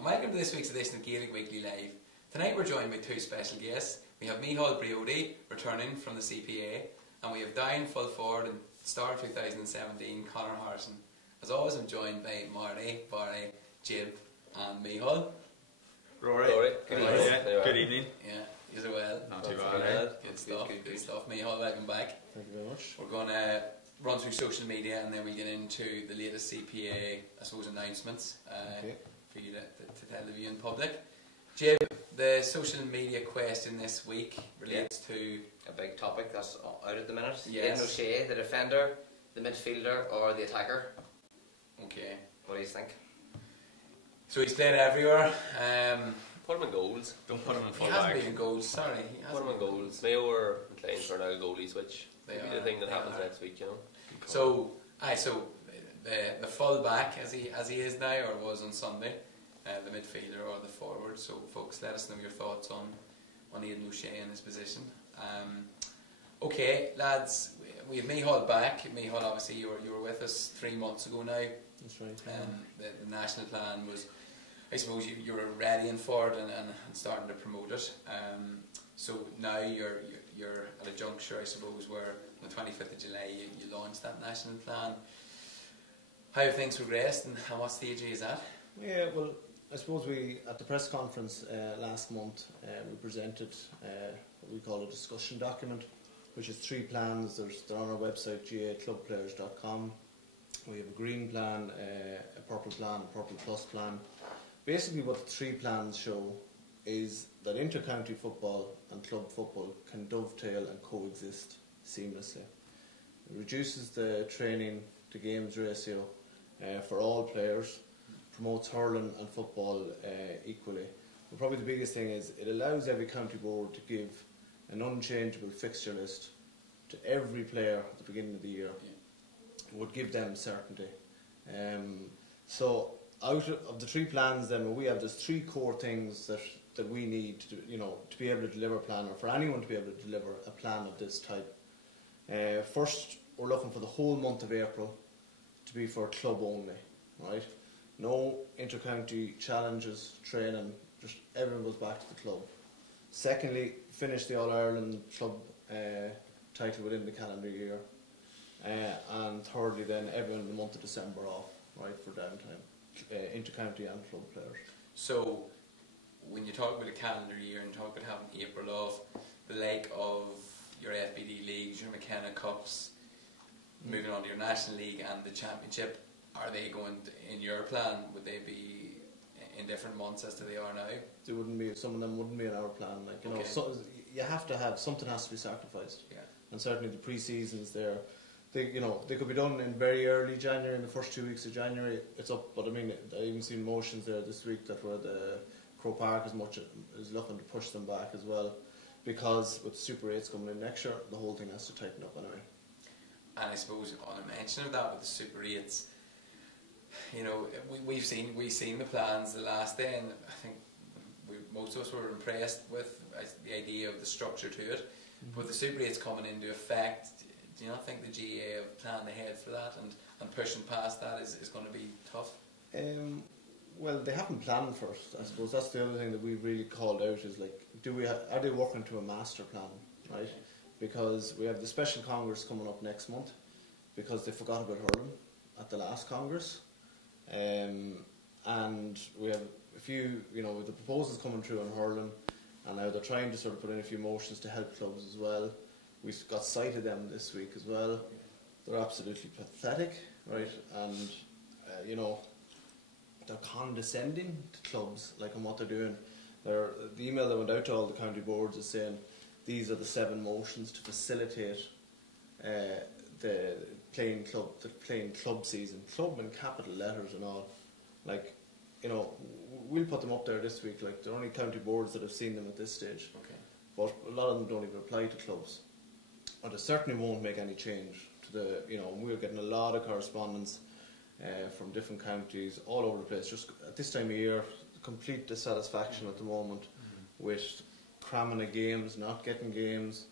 and welcome to this week's edition of Gaelic Weekly Live. Tonight we're joined by two special guests. We have Micheal Briody, returning from the CPA, and we have Down full forward and star 2017, Connaire Harrison. As always, I'm joined by Marty, Barry, Jib, and Micheal. Rory. Good evening. Yeah, you as well. Not too bad. Good stuff. Micheal, welcome back. Thank you very much. We're going to run through social media and then we get into the latest CPA, I suppose, announcements for you to tell the viewing public. Jib, the social media question this week relates to a big topic that's out at the minute. Yes. O'Shea, the defender, the midfielder, or the attacker. Okay. What do you think? So he's played everywhere. Put him in goals. Don't put him in full He back. hasn't been in goals, sorry. Put him in goals. Mayo are McLean for now a goalie switch. Maybe the thing that happens next week, you know. So the full back as he is now, or was on Sunday, the midfielder or the forward. So folks, let us know your thoughts on Aidan O'Shea in this position. Okay, lads, we have Micheal back. Micheal, obviously you were with us 3 months ago now. That's right. The national plan was, I suppose you were readying for it and starting to promote it. So now you're at a juncture, I suppose, where on the 25th of July you launched that national plan. How have things progressed and what stage is that? Yeah, well, I suppose we, at the press conference last month, we presented what we call a discussion document, which is 3 plans. They're on our website, gaaclubplayers.com. We have a green plan, a purple plan, a purple plus plan. Basically what the 3 plans show is that inter-county football and club football can dovetail and coexist seamlessly. It reduces the training to games ratio for all players, promotes hurling and football equally. And probably the biggest thing is it allows every county board to give an unchangeable fixture list to every player at the beginning of the year. It would give them certainty. So out of the 3 plans then, we have those 3 core things that we need to, to be able to deliver a plan, or for anyone to be able to deliver a plan of this type. First, we're looking for the whole month of April to be for club only, right? No inter-county challenges, training, just everyone goes back to the club. Secondly, finish the All-Ireland club title within the calendar year. And thirdly then, everyone in the month of December off, right, for downtime, inter-county and club players. So when you talk about a calendar year and talk about having April off, the like of your FBD leagues, your McKenna Cups, moving on to your National League and the Championship, are they going in your plan? Would they be in different months as to they are now? They wouldn't be. Some of them wouldn't be in our plan. Like Okay. so you have to have something has to be sacrificed. Yeah. And certainly the pre-seasons there, they could be done in very early January, in the first 2 weeks of January. It's up, but I mean, I even seen motions there this week that where the Crow Park is looking to push them back as well, because with the Super 8s coming in next year, the whole thing has to tighten up anyway. And I suppose on a mention of that with the Super 8s, we've seen the plans the last day, and I think most of us were impressed with the idea of the structure to it. But the Super 8s coming into effect, do you not think the GAA have planned ahead for that and pushing past that is going to be tough? Well, they haven't planned for it. I suppose that's the other thing that we've really called out is like, are they working to a master plan, right? Okay. Because we have the special congress coming up next month, because they forgot about hurling at the last congress, and we have a few, with the proposals coming through on hurling, and now they're trying to sort of put in a few motions to help clubs as well. We've got sight of them this week as well. They're absolutely pathetic, right? And they're condescending to clubs, like on what they're doing. The email that went out to all the county boards is saying these are the 7 motions to facilitate the playing club season, club in capital letters and all. Like, we'll put them up there this week. Like, there are only county boards that have seen them at this stage. Okay. But a lot of them don't even apply to clubs. But it certainly won't make any change to the, we're getting a lot of correspondence from different counties all over the place. Just at this time of year, complete dissatisfaction at the moment with cramming of games, not getting games,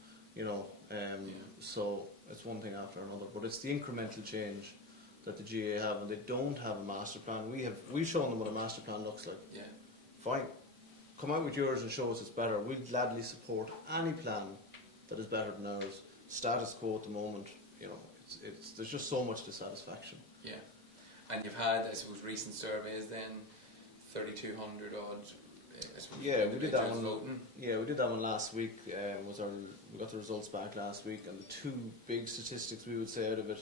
so it's one thing after another. But it's the incremental change that the GAA have, and they don't have a master plan. We've shown them what a master plan looks like. Yeah. Fine, come out with yours and show us it's better. We'll gladly support any plan that is better than ours. Status quo at the moment, there's just so much dissatisfaction. Yeah, and you've had, I suppose, recent surveys then, 3,200 odd. I suppose, yeah, we did that one. Voting. Yeah, we did that one last week. We got the results back last week, and the two big statistics we would say out of it.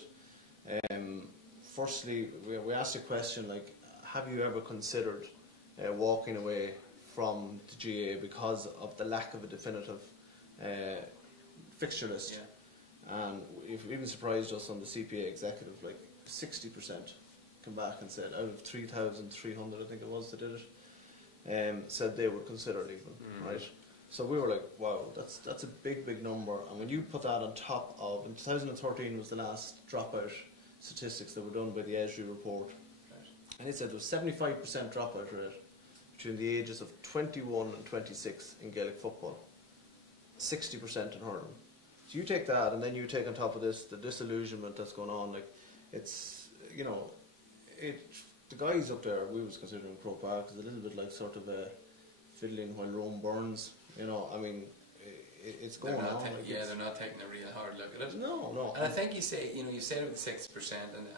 Firstly, we asked a question like, have you ever considered walking away from the GAA because of the lack of a definitive fixture list? Yeah. And it even surprised us on the CPA executive, like 60% come back and said, out of 3,300, I think it was, that did it, said they would consider leaving, right? So we were like, wow, that's a big number. And when you put that on top of, in 2013 was the last dropout statistics that were done by the Esri report, right, and it said there was 75% dropout rate between the ages of 21 and 26 in Gaelic football, 60% in hurling. So you take that, and then you take on top of this the disillusionment that's going on. Like, it's, the guys up there, we was considering Croke Park is a little bit like sort of a fiddling while Rome burns. It's going on. They're not taking a real hard look at it. No. And I think you said it with 6%,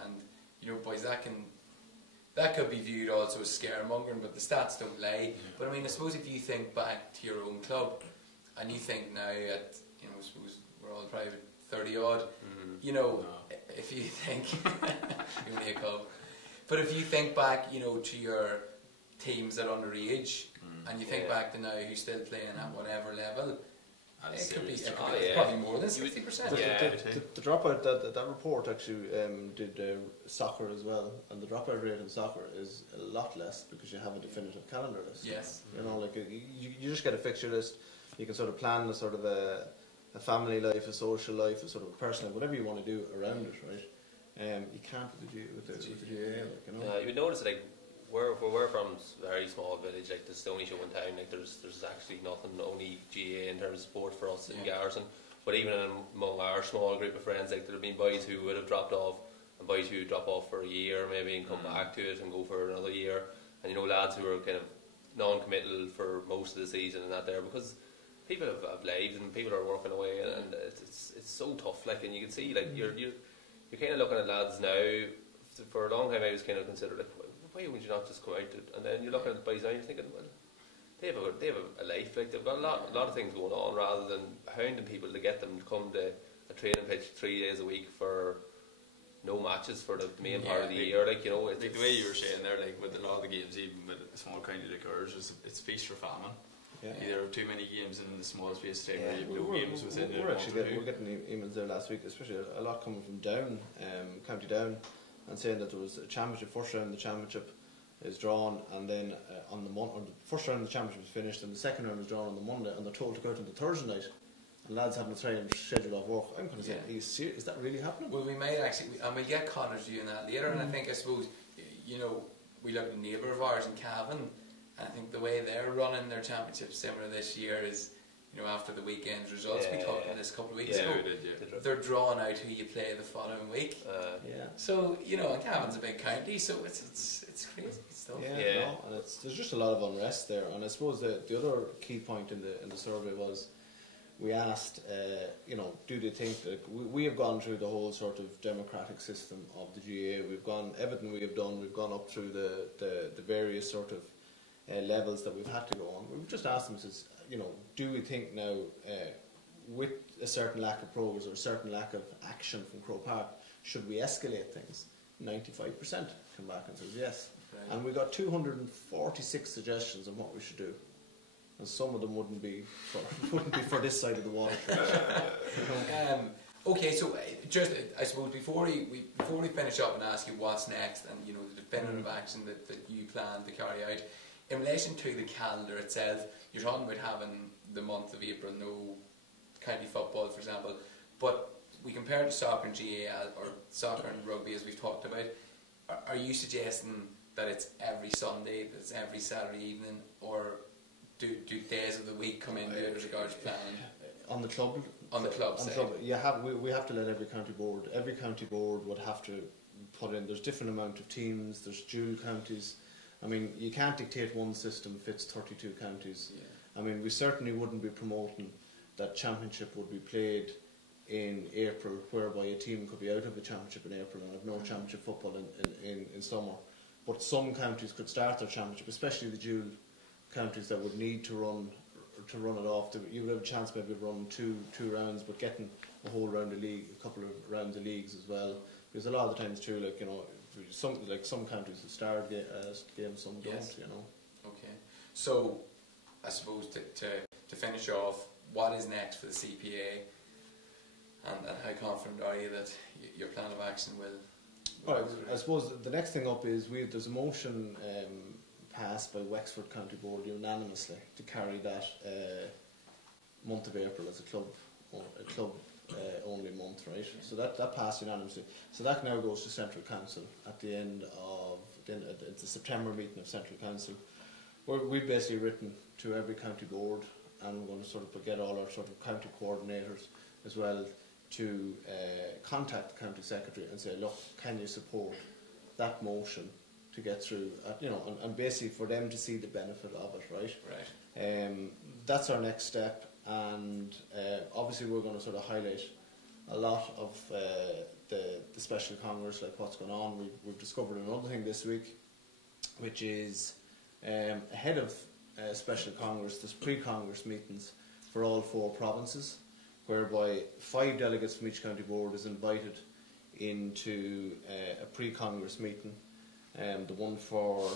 and boys, that could be viewed also as scaremongering, but the stats don't lie. But I suppose if you think back to your own club, and you think now at, I suppose we're all private 30 odd, if you think you're only a club, but if you think back, to your teams at underage, and you think back to now who's still playing at whatever level, it could be probably more than 60%. The dropout, that report actually did soccer as well, and the dropout rate in soccer is a lot less because you have a definitive calendar list. Yes. You just get a fixture list. You can sort of plan a sort of a family life, a social life, a sort of personal, whatever you want to do around it, right? You can't with the GAA, you would notice where we're from, a very small village, like the Stony Show in town, like there's actually nothing, only GAA in terms of sport for us in Garrison. But even among our small group of friends, like there have been boys who would have dropped off, and boys who drop off for a year maybe and come back to it and go for another year, and lads who are kind of non-committal for most of the season and that there, because people have lives and people are working away, and it's so tough. Like, and you can see, like you're kind of looking at lads now. For a long time, I was kind of considered like, why would you not just come out? And then you're looking at the boys now, and you're thinking, well, they have a life. Like, they've got a lot of things going on, rather than hounding people to get them to come to a training pitch 3 days a week for no matches for the main part of the year. Like, the way you were saying there, like with a lot of the games, even with a small county like ours, it's feast or famine. Yeah. Either too many games in the small space of time, or you no games within it. We're getting emails there last week, especially a lot coming from Down, County Down, and saying that there was a championship, first round of the championship is drawn, and then on the first round of the championship is finished, and the second round is drawn on the Monday, and they're told to go out on the Thursday night, and lads having to try and schedule off work. I'm kind of saying, are you serious? Is that really happening? Well, we might actually, and we'll get Connor's view on that later, and I suppose, we look at a neighbour of ours in Cavan, and I think the way they're running their championship similar this year is, after the weekend's results, we talked about this a couple of weeks ago, they're drawing out who you play the following week. So, and Cavan's a big county, so it's crazy stuff. And there's just a lot of unrest there. And I suppose the other key point in the survey was, we asked, do they think that we have gone through the whole sort of democratic system of the GAA. We've gone, everything we have done, we've gone up through the various sort of levels that we've had to go on. We've just asked them, do we think now, with a certain lack of progress or a certain lack of action from Croke Park, should we escalate things? 95% come back and says yes. Right. And we got 246 suggestions on what we should do. And some of them wouldn't be for this side of the water. Okay, so just I suppose before we finish up and ask you what's next, and the definitive action that you plan to carry out in relation to the calendar itself, you're talking about having the month of April no county football, for example, but we compare it to soccer and GAA or soccer and rugby as we've talked about. Are you suggesting that it's every Sunday, that it's every Saturday evening, or do days of the week come into it as regards planning? On the club side. We have to let every county board would have to put in. There's different amount of teams. There's dual counties. I mean, you can't dictate one system fits 32 counties. Yeah. I mean, we certainly wouldn't be promoting that championship would be played in April, whereby a team could be out of the championship in April and have no championship football in summer. But some counties could start their championship, especially the dual counties that would need to run it off. You would have a chance maybe to run two rounds, but getting a whole round of league, a couple of rounds of leagues as well. Because a lot of the times too, like, you know, some counties will start games, some don't. Yes. You know. Okay. So, I suppose to finish off, what is next for the CPA, and how confident are you that your plan of action will? I suppose the next thing up is there's a motion passed by Wexford County Board unanimously to carry that month of April as a club only month, right? So that passed unanimously. So that now goes to Central Council at the end of the September meeting of Central Council, where we've basically written to every county board, and we're going to sort of get all our sort of county coordinators as well to contact the county secretary and say, look, can you support that motion to get through, and basically for them to see the benefit of it, right? Right. That's our next step, and obviously we're going to sort of highlight a lot of the special congress, like what's going on. We've discovered another thing this week, which is ahead of special congress, there's pre-congress meetings for all 4 provinces, whereby 5 delegates from each county board is invited into a pre-congress meeting. The one for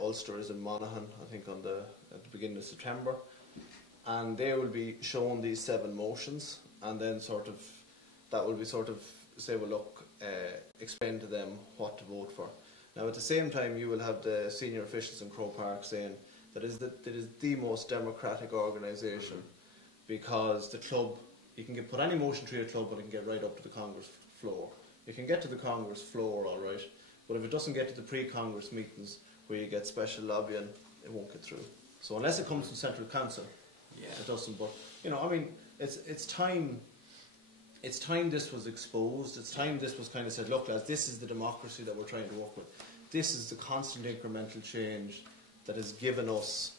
Ulster is in Monaghan, I think at the beginning of September, and they will be shown these 7 motions, and then that will be say, well, look, explain to them what to vote for. Now at the same time, you will have the senior officials in Croke Park saying that it is the most democratic organisation, because the club, you can put any motion through your club, but it can get right up to the Congress floor. You can get to the Congress floor, all right, but if it doesn't get to the pre-Congress meetings where you get special lobbying, it won't get through. So unless it comes from Central Council, it doesn't. But I mean, it's time. It's time this was exposed. It's time this was kind of said, look, lads, this is the democracy that we're trying to work with. This is the constant incremental change that has given us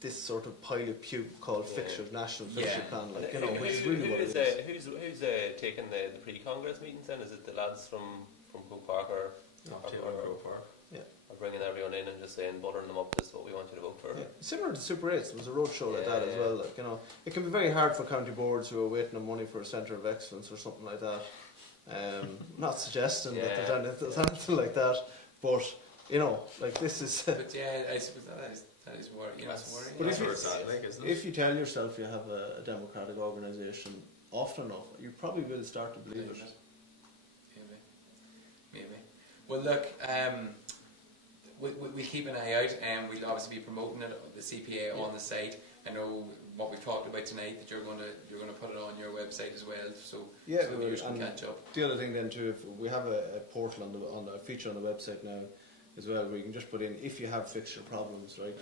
this sort of pile of puke called national fixture plan, which is really what it is. Who's taking the pre-congress meetings then? Is it the lads from Croke Park or Croke Park? Yeah. Or bringing everyone in and just saying, buttering them up, this is what we want you to vote for? Yeah. Similar to Super 8s, there was a roadshow like that as well. It can be very hard for county boards who are waiting on money for a centre of excellence or something like that. Not suggesting that there's anything like that, but this is. But I suppose that is worrying. That's worrying. But if you tell yourself you have a democratic organisation often enough, you probably will start to believe it. Maybe. Well, look, we'll keep an eye out, and we'll obviously be promoting it, the CPA on the site. I know what we've talked about tonight, that you're going to put it on your website as well, so viewers can catch up. The other thing then too, if we have a portal on the feature on the website now as well, where you can just put in if you have fixture problems, right?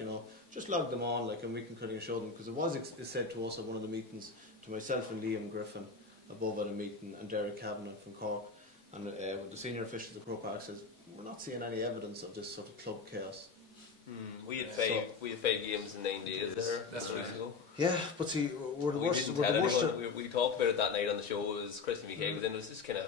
Just log them on, and we can kind of show them, because it was said to us at one of the meetings, to myself and Liam Griffin above at a meeting, and Derek Kavanagh from Cork, and the senior officials of Croke Park says, we're not seeing any evidence of this sort of club chaos. We had 5 games in 9 days there. That's right. Ago. Yeah, but see, we're the worst. We talked about it that night on the show. It was Christy Micheal was in. It was just kind of,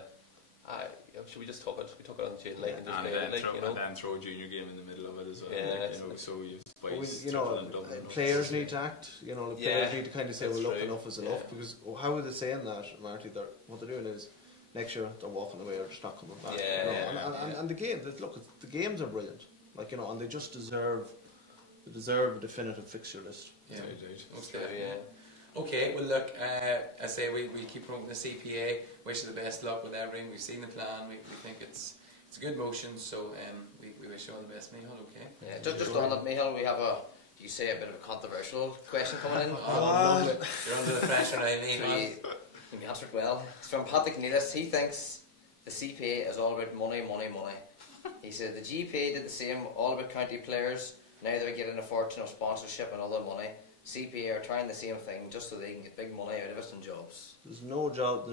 should we just talk it? We took it on the chain link and just and then throw a junior game in the middle of it as well. So you've players need to act. The players need to kind of say, well, look, enough is enough. Because how are they saying that, Marty? What they're doing is, next year they're walking away or just not coming back. And the game, the games are brilliant. And they just deserve a definitive fixture list. Yeah, they do. Okay, well look, I say we keep promoting the CPA. Wish you the best luck with everything. We've seen the plan. We think it's a good motion. So we wish you all the best, Micheal. Okay. Yeah, just on that, Micheal, we have a bit of a controversial question coming in. You're under the pressure now, Micheal. We answered well. It's from Patrick Neelis. He thinks the CPA is all about money. He said the GPA did the same, all about county players. Now they're getting a fortune of sponsorship and other money. CPA are trying the same thing just so they can get big money out of it and jobs. There's no jobs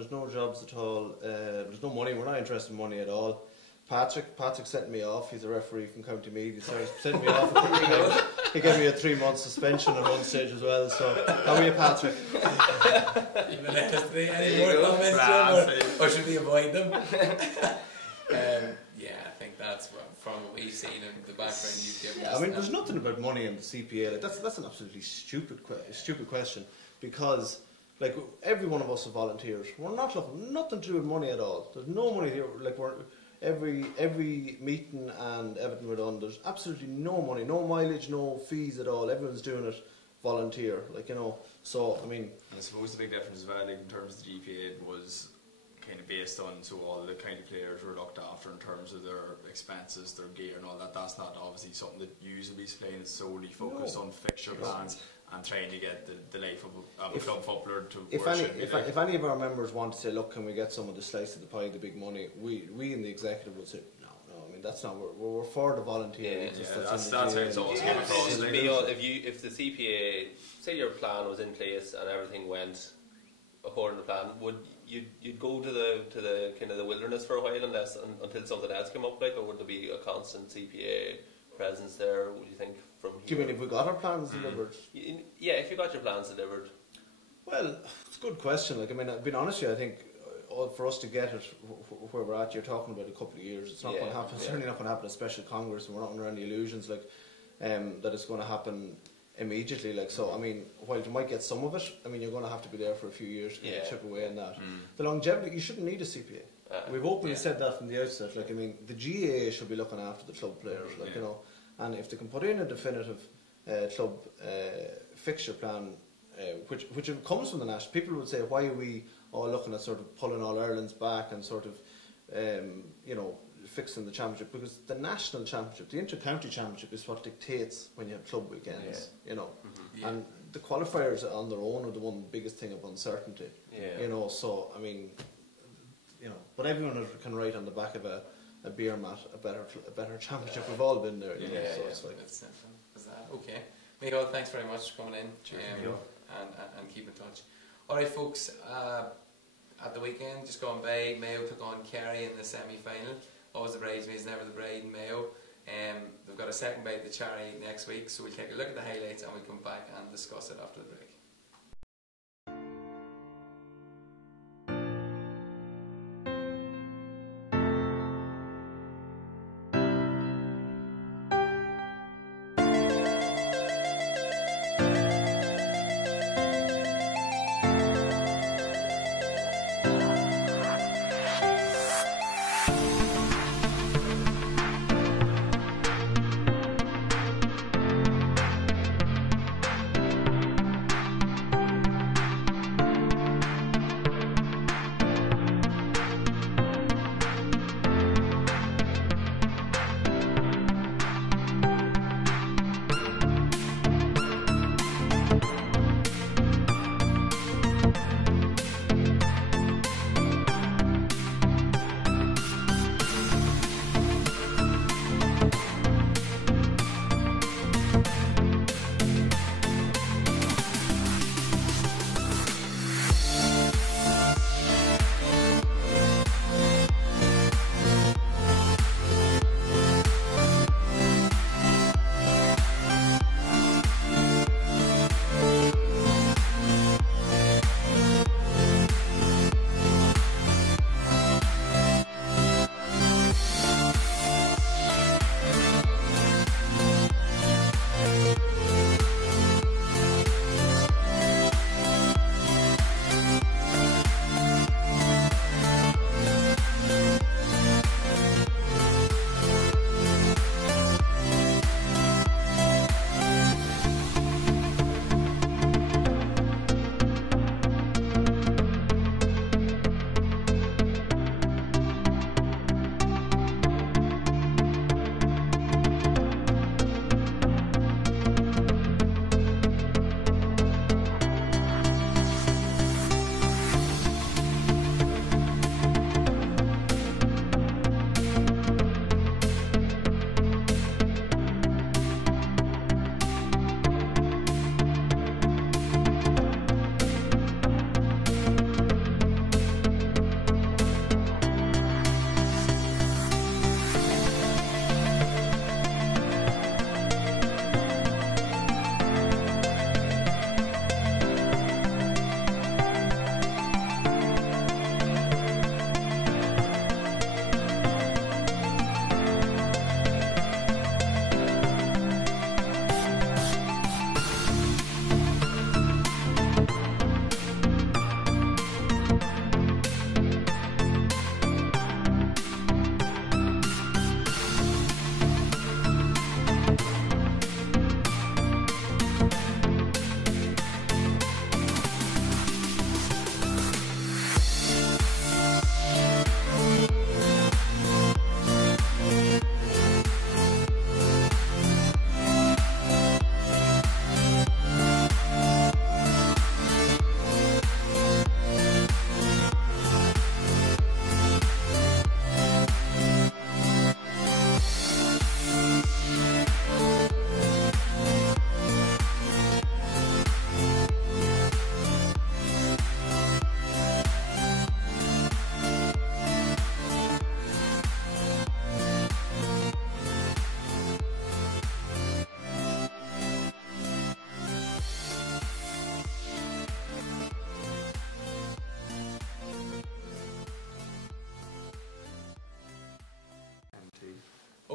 at all. There's no money. We're not interested in money at all. Patrick sent me off. He's a referee from County Meath. He sent me off. He gave me a 3-month suspension at one stage as well. So how are you, Patrick? Any more comments, or should we avoid them? Yeah, I think that's from what we've seen in the background you've given us. I mean, there's nothing about money in the CPA. Like that's an absolutely stupid question, because like every one of us are volunteers. We're not looking nothing to do with money at all. There's no money here. Like every meeting and everything we're done, there's absolutely no money, no mileage, no fees at all. Everyone's doing it volunteer, like, you know. So I mean, I suppose the big difference as well, like, in terms of the GPA, was kind of based on, so all the kind of players were looked after in terms of their expenses, their gear and all that. That's not obviously something that you will be playing. It's solely focused on fixture plans and trying to get the life of a club footballer to if any of our members want to say, look, can we get some of the slice of the pie, the big money, we in the executive would say no. I mean, that's not, we're for the volunteer. That's how it's always come across. If the CPA, say your plan was in place and everything went according to plan, would you'd go to the kind of the wilderness for a while until something else came up, like, or would there be a constant CPA presence there, would you think, from here? Do you mean if we got our plans delivered? Yeah, if you got your plans delivered. Well, it's a good question. Like, I mean, I've been honest with you, I think for us to get it where we're at, you're talking about a couple of years. It's not going to happen. It's certainly not going to happen at a special congress, and we're not under any illusions like that it's going to happen immediately. Like, so I mean, while you might get some of it, I mean, you're going to have to be there for a few years to chip away on that. The longevity, you shouldn't need a CPA. We've openly said that from the outset. Like, I mean, the GAA should be looking after the club players, like, you know, and if they can put in a definitive club fixture plan, which comes from the national, people would say, why are we all looking at sort of pulling All Ireland's back and sort of, you know, fixing the championship? Because the national championship, the inter-county championship, is what dictates when you have club weekends, you know. And the qualifiers on their own are the one biggest thing of uncertainty, you know. So I mean, you know, but everyone can write on the back of a beer mat a better championship. We've all been there, you know. So it's like, that's simple as that. Okay, Micheal, thanks very much for coming in. And keep in touch. Alright folks, at the weekend just gone by, Mayo took on Kerry in the semi-final. Always the bridesmaids, never the bride in Mayo. They've got a second bite of the cherry next week, so we'll take a look at the highlights and we'll come back and discuss it after the break.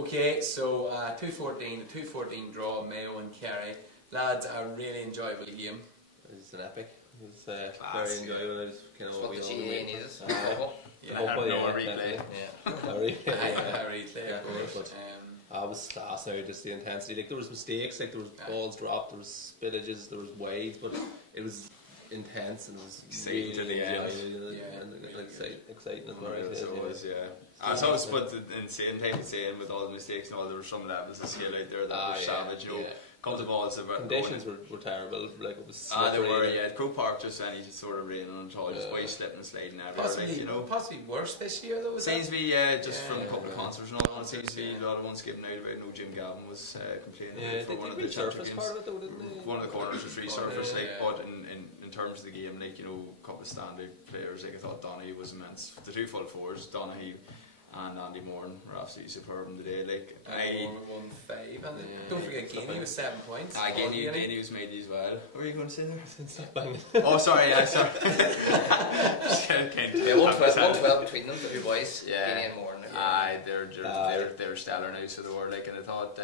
Okay, so 2-14, a 2-14 draw, Mayo and Kerry. Lads, a really enjoyable game. It's an epic. It's Class, very enjoyable. It's kind That's of what the GAA needs. Yeah, replay. Replay, of course. But I was class now, just the intensity. Like there was mistakes, like there was balls dropped, there was spillages, there was wides, but it was intense and it was Exciting to the end. Exciting as well. It was, yeah. I saw it, but the insane thing to say, with all the mistakes and all, there were some levels of skill out there that were savage. You know, come to balls that were conditions were terrible. Like it was. They were. Yeah, Croke Park just any sort of rain on at all, just way slipping and sliding everywhere. Like, you know, possibly worse this year though. Seems to be just from a couple of concerts and all. It seems to be a lot of ones given out about. No, Jim Gavin was complaining for one of the surface part of it though, didn't they? One of the corners was resurfaced, but in terms of the game, like, you know, a couple of standout players, like I thought Donaghy was immense. The two full forwards, Donaghy and Andy Moran, were absolutely superb in the day. Like, won 5, and don't forget Gainey was 7 points. Gainey was made as well. What were you going to say there? Stop banging. Oh, sorry, sorry. Yeah, 1-12 between them, the two boys, Gainey and Moran. They're stellar now, so they were like, and I thought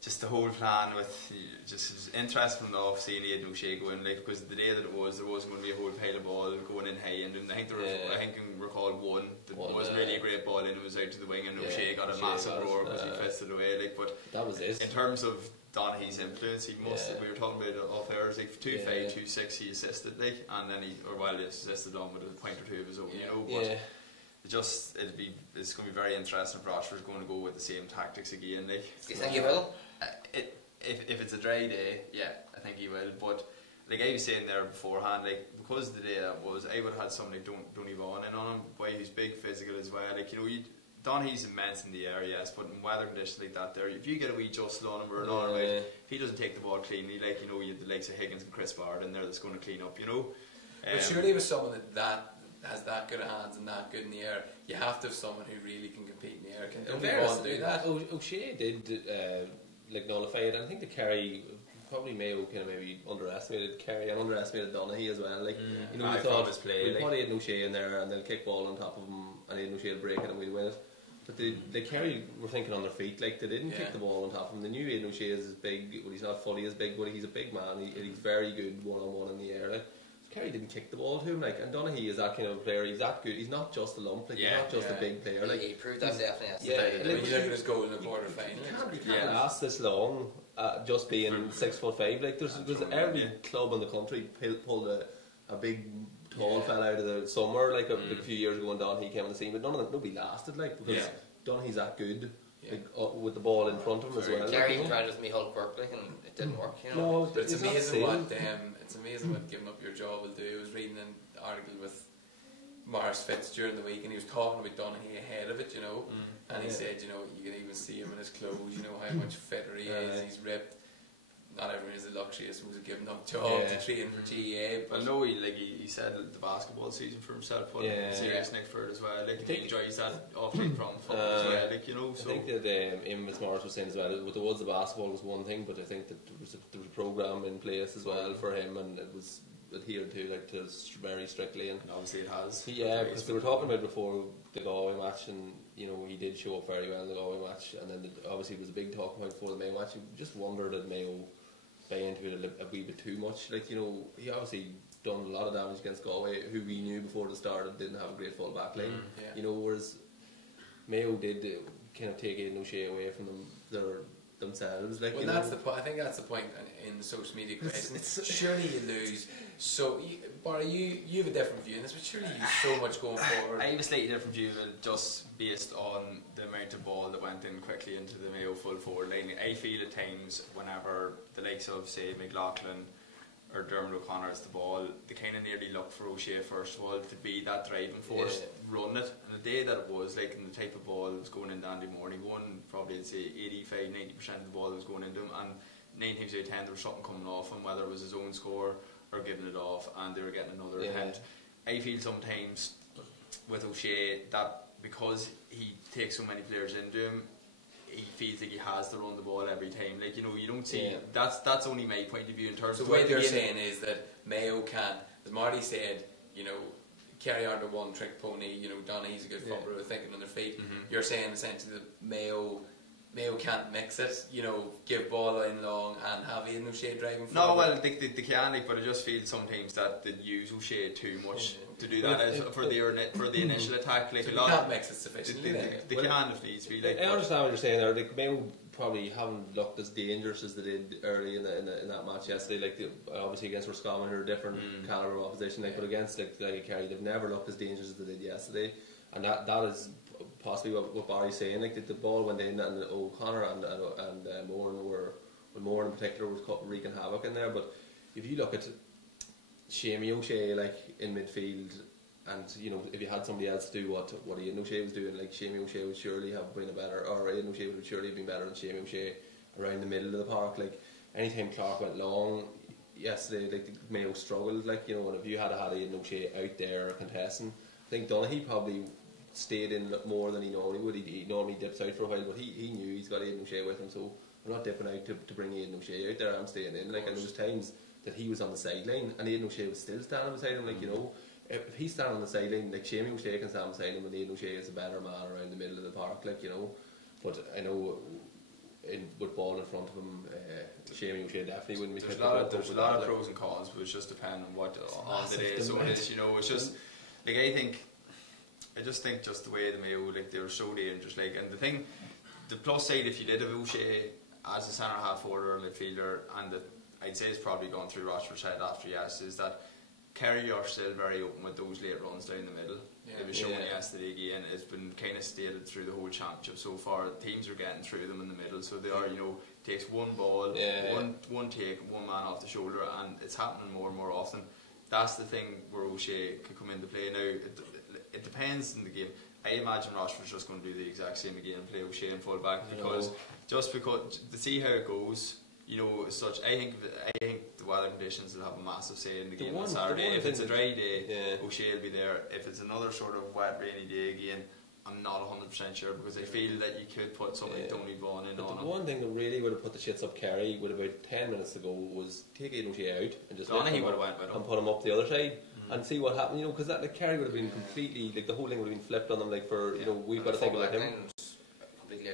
just the whole plan with just as interesting from the off seeing Aidan O'Shea go in, like, because the day that it was, there wasn't going to be a whole pile of ball going in high, and I think I can recall one that wasn't really a great ball in, it was out to the wing, and O'Shea got a massive roar because he fisted away, like, but that was it. In terms of Donaghy's influence, he must we were talking about it off airs, like 2-5, 2-6 he assisted, like, and then he assisted on with a point or two of his own, you know, but it's going to be very interesting if Rochford's going to go with the same tactics again, like. Do you think he will? If it's a dry day, I think he will. But like I was saying there beforehand, like, because the day that was, I would have had somebody Donny Vaughan in on him, boy, who's big physical as well. Like, you know, Donaghy's immense in the air, yes, but in weather conditions like that, there, if you get a wee jostle on him or another way, if he doesn't take the ball cleanly, like, you know, you have the likes of Higgins and Chris Bard in there that's going to clean up, you know. But surely with someone that has that good of hands and that good in the air, you have to have someone who really can compete in the air. Can Donny do that? O'Shea did like nullify it, and I think the Kerry, probably Mayo kind of maybe underestimated Kerry and underestimated Donaghy as well. Like, you know, we thought we'll put Aidan O'Shea in there and they'll kick ball on top of him and Aidan O'Shea will break it and we'll win it. But the Kerry were thinking on their feet, like, they didn't kick the ball on top of him. They knew Aidan O'Shea is as big, well, he's not fully as big, but he's a big man, he's very good one-on-one in the air. Like, Kerry didn't kick the ball to him, like, and Donaghy is that kind of player. He's that good. He's not just a lump, like, he's not just a big player. Like, he proved that definitely. When you look at his goal in the quarter final, you can't last this long just being 6'5". Like, there's every club in the country pulled a big tall fella out of the summer, like a few years ago when Donaghy came on the scene, but nobody lasted, like, because Donaghy's that good. Like, with the ball in front of him as well. Kerry tried with Micheal Briody, like, and it didn't work, you know. No, but it's amazing what giving up your job will do. I was reading an article with Morris Fitz during the week, and he was talking about Donaghy ahead of it, you know, and he said, you know, you can even see him in his clothes, you know, how much fitter he is, he's ripped. Not everyone is a luxury, I suppose, of giving up job to train for GAA. But I know he said the basketball season for himself, but serious Nick for it as well. Like, he enjoys that off-time from football as well. Like, you know, so. I think that as Morris was saying as well, with the Woods of basketball was one thing, but I think that there was a program in place as well for him, and it was adhered to, like, very strictly. And obviously it has. Yeah, because they were talking about before the Galway match, and you know, he did show up very well in the Galway match, and then obviously it was a big talking point before the Mayo match. You just wondered that Mayo buy into it a wee bit too much. Like, you know, he obviously done a lot of damage against Galway, who we knew before the start didn't have a great full back line. You know, whereas Mayo did kind of take Aidan O'Shea away from themselves. Like, well, that's the point. I think that's the point in the social media crisis. Surely you lose. So, Barry, you have a different view on this, but surely you have so much going forward. I have a slightly different view, just based on the amount of ball that went in quickly into the Mayo full forward line. I feel at times whenever the likes of, say, McLaughlin or Dermot O'Connor has the ball, they kind of nearly look for O'Shea first of all to be that driving force, run it. And the day that it was, like, in the type of ball that was going into Andy Moore, he won probably, I'd say, 85-90% of the ball that was going into him, and 9 times out of 10 there was something coming off him, whether it was his own score or giving it off, and they were getting another attempt. I feel sometimes with O'Shea that because he takes so many players into him, he feels like he has to run the ball every time. Like, you know, you don't see that's only my point of view in terms of the way they're saying is that Mayo can, as Marty said, you know, Kerry aren't a one-trick pony. You know, Donaghy's a good footballer with thinking on their feet. You're saying essentially that Mayo can't mix it, you know, give ball in long and have Aidan O'Shea driving forward. No, well, they can, like, but I just feel sometimes that they use O'Shea too much to do that for the initial attack. Like, so a lot can't mix it sufficiently. They can if needs be. Like, I understand what you're saying there. Like, Mayo probably haven't looked as dangerous as they did early in that match yesterday. Like, obviously against Roscommon, who are a different calibre of opposition. Like, but against like Kerry, they've never looked as dangerous as they did yesterday, and that is possibly what Barry's saying. Like, the ball went in, and O'Connor and Moore in particular was wreaking havoc in there. But if you look at Shamey O'Shea, like, in midfield, and you know, if you had somebody else do what Aidan O'Shea was doing, like, Shamey O'Shea would surely have been Aidan O'Shea would surely have been better than Shamey O'Shea around the middle of the park. Like, anytime Clark went long yesterday, like, Mayo struggled, like, you know, and if you had Aidan O'Shea out there contesting, I think Donaghy probably stayed in more than he normally would. He normally dips out for a while, but he knew he's got Aidan O'Shea with him, so I'm not dipping out to bring Aidan O'Shea out there. I'm staying in. Like, and there was times that he was on the sideline and Aidan O'Shea was still standing beside him. Like, you know, if he's standing on the sideline, like, Shamey O'Shea can stand beside him, and Aidan O'Shea is a better man around the middle of the park. Like, you know, but I know with ball in front of him, Shamey O'Shea definitely wouldn't be. There's a lot of pros and cons, but it's just depending on what on the day. So it is, you know, it's just like I just think just the way the Mayo, like, they were so dangerous. Like, and the plus side, if you did have O'Shea as a centre half forward or midfielder, and I'd say it's probably gone through Rochford's head after is that Kerry are still very open with those late runs down the middle. It was shown yesterday again. It's been kind of stated through the whole championship so far. Teams are getting through them in the middle, so they are, you know, takes one ball, one take, one man off the shoulder, and it's happening more and more often. That's the thing where O'Shea could come into play. Now, it depends in the game. I imagine Rochford's just going to do the exact same again and play O'Shea in full back because to see how it goes, you know, as such. I think the weather conditions will have a massive say in the game on Saturday. If it's a dry day, O'Shea will be there. If it's another sort of wet, rainy day again, I'm not 100% sure, because I feel that you could put something like Tony Vaughan in on him. The one thing that really would have put the shits up Kerry with about 10 minutes to go was take Aidan O'Shea out and just Donaghy would have went with him and put him up the other side and see what happened, you know, because that, like, Kerry would have been completely, like, the whole thing would have been flipped on them, like, for, you know, we've got to think about him.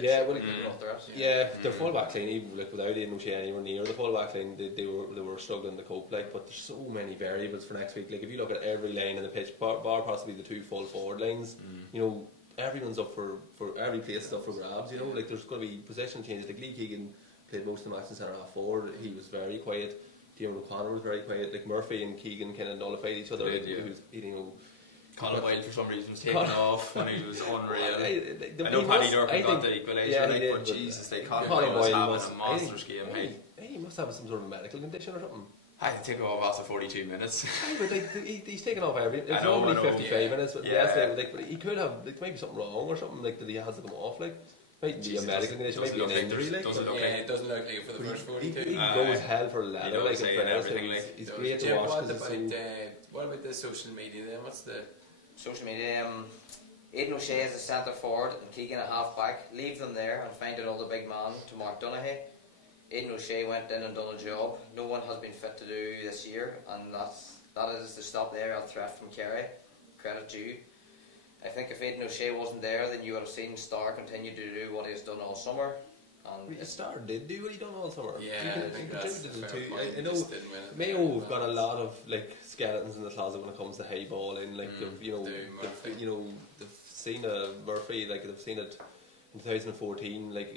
Their full back line, even like without Aidan O'Shea anywhere near the full back line, they were struggling to cope. Like, but there's so many variables for next week. Like, if you look at every line in the pitch, bar possibly the two full forward lines, you know, everyone's up for every place is up for grabs. You know, like, there's going to be position changes. Like, Lee Keegan played most of the match in centre half forward. He was very quiet. Dion O'Connor was very quiet. Like, Murphy and Keegan kind of nullified each other. You know, Colin Wilde for some reason was taken off when he was unreal. I know Paddy Durkin got the equaliser, but Jesus, Colin Wilde was having a monstrous game. He must have some sort of medical condition or something. I had to take him off after 42 minutes. But like, he's taken off every. It's normally 55 minutes, but but he could have, like, maybe something wrong or something, like, that he has to come off. Like, might be a medical condition, might be an injury. It doesn't look like it for the first 42. He goes hell for a ladder, like, in everything. He's great to watch. What about the social media then? What's the social media? Aidan O'Shea is a centre forward and Keegan a half back. Leave them there and find another big man to mark Donaghy. Aidan O'Shea went in and done a job. No one has been fit to do this year, and that is the stop there. A threat from Kerry. Credit due. I think if Aidan O'Shea wasn't there, then you would have seen Starr continue to do what he has done all summer. And Starr did do what he done all summer. Yeah, I think that's I know Mayo have got a lot of, like, skeletons in the closet when it comes to high ball, and like they've seen a Murphy, like, they've seen it in 2014. Like,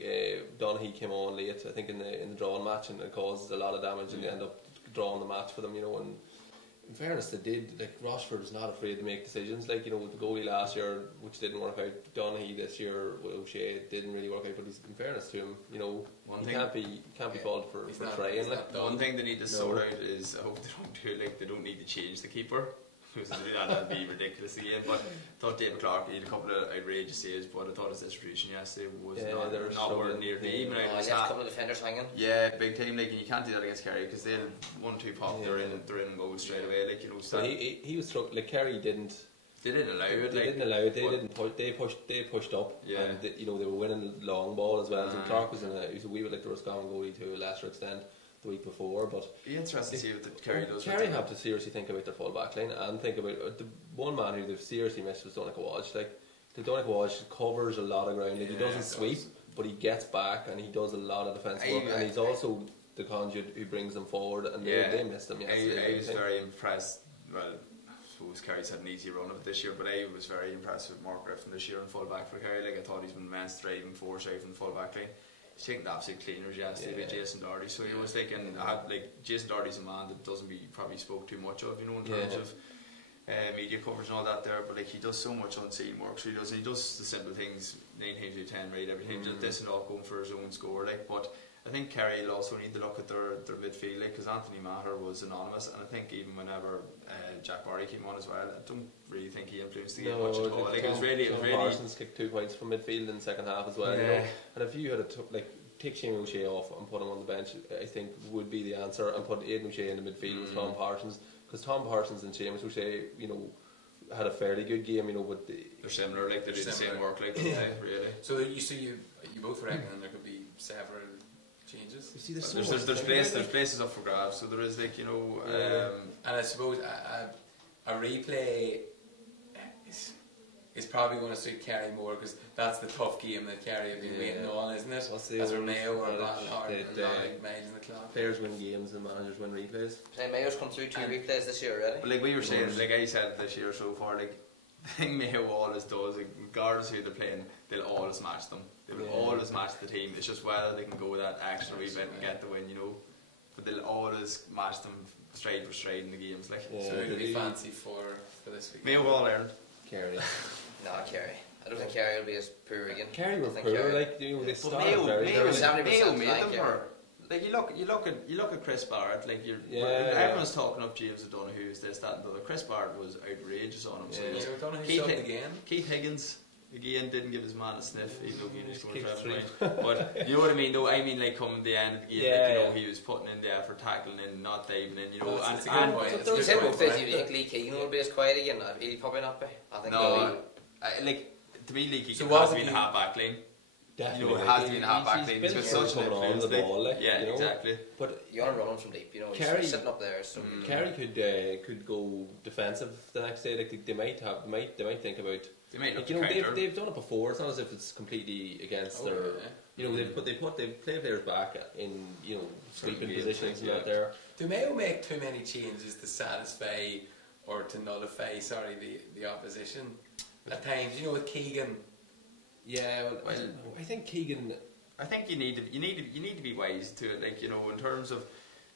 Donaghy came on late, I think, in the drawing match, and it caused a lot of damage, and they end up drawing the match for them, you know. And in fairness, they did, like, Rochford was not afraid to make decisions, like, you know, with the goalie last year, which didn't work out. Donaghy this year with O'Shea didn't really work out, but in fairness to him, you know, can't be faulted for trying. Like, one thing they need to sort out is, I hope they don't do it, like, they don't need to change the keeper. Because to do that, that'd be ridiculous again. But I thought David Clark, he had a couple of outrageous saves, but I thought his distribution yesterday was not where near the even. He left a couple of defenders hanging. Yeah, big time. Like, and you can't do that against Kerry, because they'll 1-2 pop, they're in goal straight away. Like, you know, so he was struck. Like, Kerry didn't. They didn't allow it. They didn't allow it. They pushed up. Yeah. And you know, they were winning long ball as well. So Clark was he was a wee bit like the Roscommon goalie to a lesser extent. the week before. But be interesting to see what Kerry does. Kerry have to seriously think about their full back line and think about the one man who they've seriously missed was Donnacha Walsh. Like, the Donnacha Walsh covers a lot of ground. Like, he doesn't sweep, but he gets back and he does a lot of defence work, and he's also the conduit who brings them forward, and they missed him yesterday. I was very impressed. Well, I suppose Kerry's had an easy run of it this year, but I was very impressed with Mark Griffin this year in full back for Kerry. Like, I thought he's been immense driving force out from the full back line. He's taking the absolute cleaners yesterday with Jason Doherty. So he was thinking, Jason Doherty's a man that doesn't be probably spoke too much of, you know, in terms of media coverage and all that there, but like, he does so much unseen work. So he does the simple things 9 times out of 10 right every time, just this and all going for his own score. Like, but I think Kerry will also need to look at their midfield, like, because Anthony Maher was anonymous, and I think even whenever Jack Barry came on as well, I don't really think he influenced the game much at all. Like, it was really Parsons kicked 2 points from midfield in the second half as well. You know? And if you had take Shane O'Shea off and put him on the bench, I think would be the answer, and put Aidan O'Shea in the midfield with Tom Parsons, because Tom Parsons and Seamus O'Shea, you know, had a fairly good game, you know, but they're similar, like, they do the same work, like, really. So you both reckon there could be several changes? You see, there's places up for grabs, so there is, like, you know, and I suppose a replay is probably going to suit Kerry more, because that's the tough game that Kerry have been waiting on, isn't it? As Mayo or miles in the clock. Players win games and managers win replays. Mayo's come through 2 replays this year already. But like we were saying, like I said this year so far, like, the thing Mayo always does, like, regardless of who they're playing, they'll always match them. They will always match the team. It's just whether they can go that extra wee bit and get the win, you know. But they'll always match them stride for stride in the games. Like, so who do we fancy for this week? Mayo All Ireland. Kerry. Not Kerry. I don't think Kerry will be as poor again. Kerry were poor, like, you know, they started Mayo made them for. Like, you look at Chris Barrett, like, everyone's talking up James O'Donoghue, who's this, that and the other. Chris Barrett was outrageous on him. So Keith Higgins again didn't give his man a sniff, even though he scored 7 points. But you know what I mean, though. I mean, like, coming the end of the game, like, you know, he was putting in the effort, tackling in, not diving in, you know. You said both days, you think Lee Keegan will be as quiet again? He'll probably not be. I think like, to me, Lee Keegan has to be in the half back line. Definitely. You know, it has to be in the half back line. He's got such an influence. You know? Exactly. But you want to run him from deep, you know. He's sitting up there. So Kerry could go defensive the next day. Like, they might think about. They might, like, you know, they've done it before. It's not as if it's completely against their. You know, they've play players back in, you know, sweeping positions and that there. Do Mayo make too many changes to satisfy or to nullify? The opposition at times. You know, with Keegan. Yeah, well, I think Keegan. I think you need to be wise to it. Like, you know, in terms of,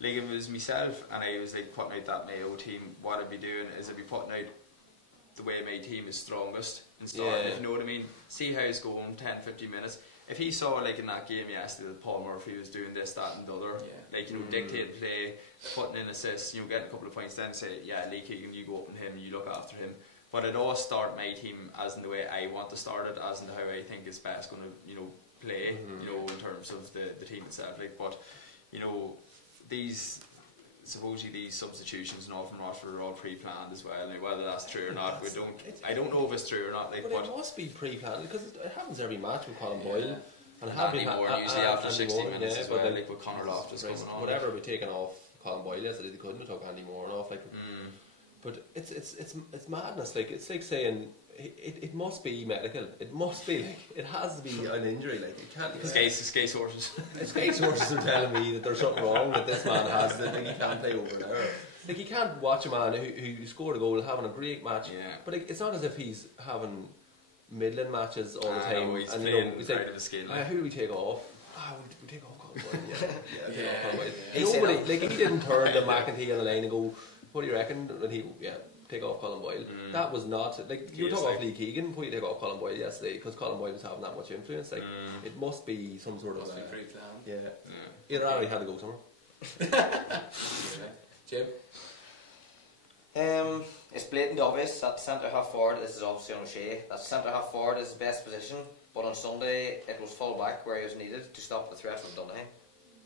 like, if it was myself and I was like putting out that Mayo team, what I'd be doing is I'd be putting out the way my team is strongest and starting. If you know what I mean. See how it's going 10-15 minutes. If he saw, like, in that game yesterday that Paul Murphy was doing this, that and the other, like, you know, dictate play, putting in assists, you know, getting a couple of points, then say, Lee Keegan, you go up on him, you look after him. But I'd always start my team as in the way I want to start it, as in how I think is best going to, you know, play, you know, in terms of the team itself. Like, but, you know, supposedly these substitutions and all from Rochford are all pre-planned as well. Like, whether that's true or not, I don't know if it's true or not. Like, but it must be pre-planned, because it happens every match with Colin Boyle. And Andy Moore usually after 60 minutes as well, like with Conor Loftus coming on. Whatever we taken off Colin Boyle yesterday, they couldn't have took Andy Moore off. Like, but it's madness. Like, it's like saying it must be medical. It must be, like, it has to be an injury. Like, it can't. Skate sources. Skate sources are telling me that there's something wrong that this man has. That, like, he can't play over there. Like, you can't watch a man who scored a goal having a great match. Yeah. But, like, it's not as if he's having middling matches all the time. He's and, playing, you know, he's like, of his skill. Who do we take off? We take off Colin Boyle. Nobody, like, he didn't turn to McEntee on the line and go, what do you reckon? And he, take off Colin Boyle. That was not, like, you talk off Lee Keegan, why you take off Colin Boyle yesterday, because Colin Boyle was having that much influence. Like, it must be some sort of. Either that or he had to go somewhere. Jim? It's blatant obvious that centre half forward, this is obviously on O'Shea, that centre half forward is his best position, but on Sunday it was full back where he was needed to stop the threat from Donaghue.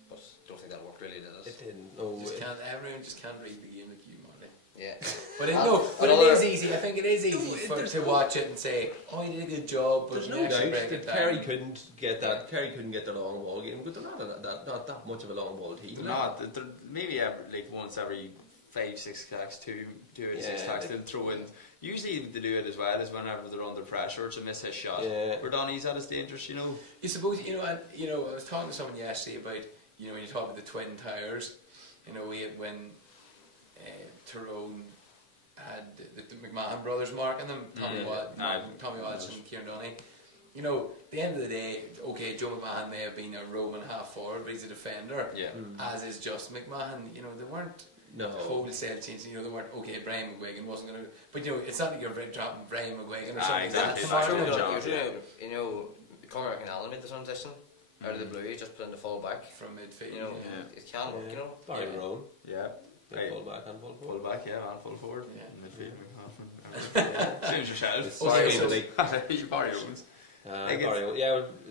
But I don't think that worked really, did it? It didn't. No. Everyone just can't read the game like you, Marty. Yeah. But it is easy. I think it is easy to watch it and say, oh, he did a good job. But there's no doubt that Kerry couldn't get that. Kerry couldn't get the long ball game, but they're not that not that much of a long ball team. They're not. They're maybe like once every 5-6 clacks, two out of 6 clacks, they'll throw in. Usually they do it as well as whenever they're under pressure to miss his shot. Yeah. Where Donny's at his dangerous, you know. You suppose, and I was talking to someone yesterday about, when you talk about the twin towers, when Tyrone had the McMahon brothers marking them, Tommy Walsh and Kieran Donny. At the end of the day, okay, Joe McMahon may have been a roving half forward, but he's a defender, as is just McMahon. They weren't wholesale changes. They weren't, okay, Brian McGuigan wasn't going to, but it's not like you're dropping Brian McGuigan or something. Exactly. Conor McNally made the transition out of the blue, just put in the full back from midfield. It can work, Barry Rowan. Yeah. Full back and full forward. Full back, and full forward. Yeah. Midfield. Soon as yourself. Barry Owens.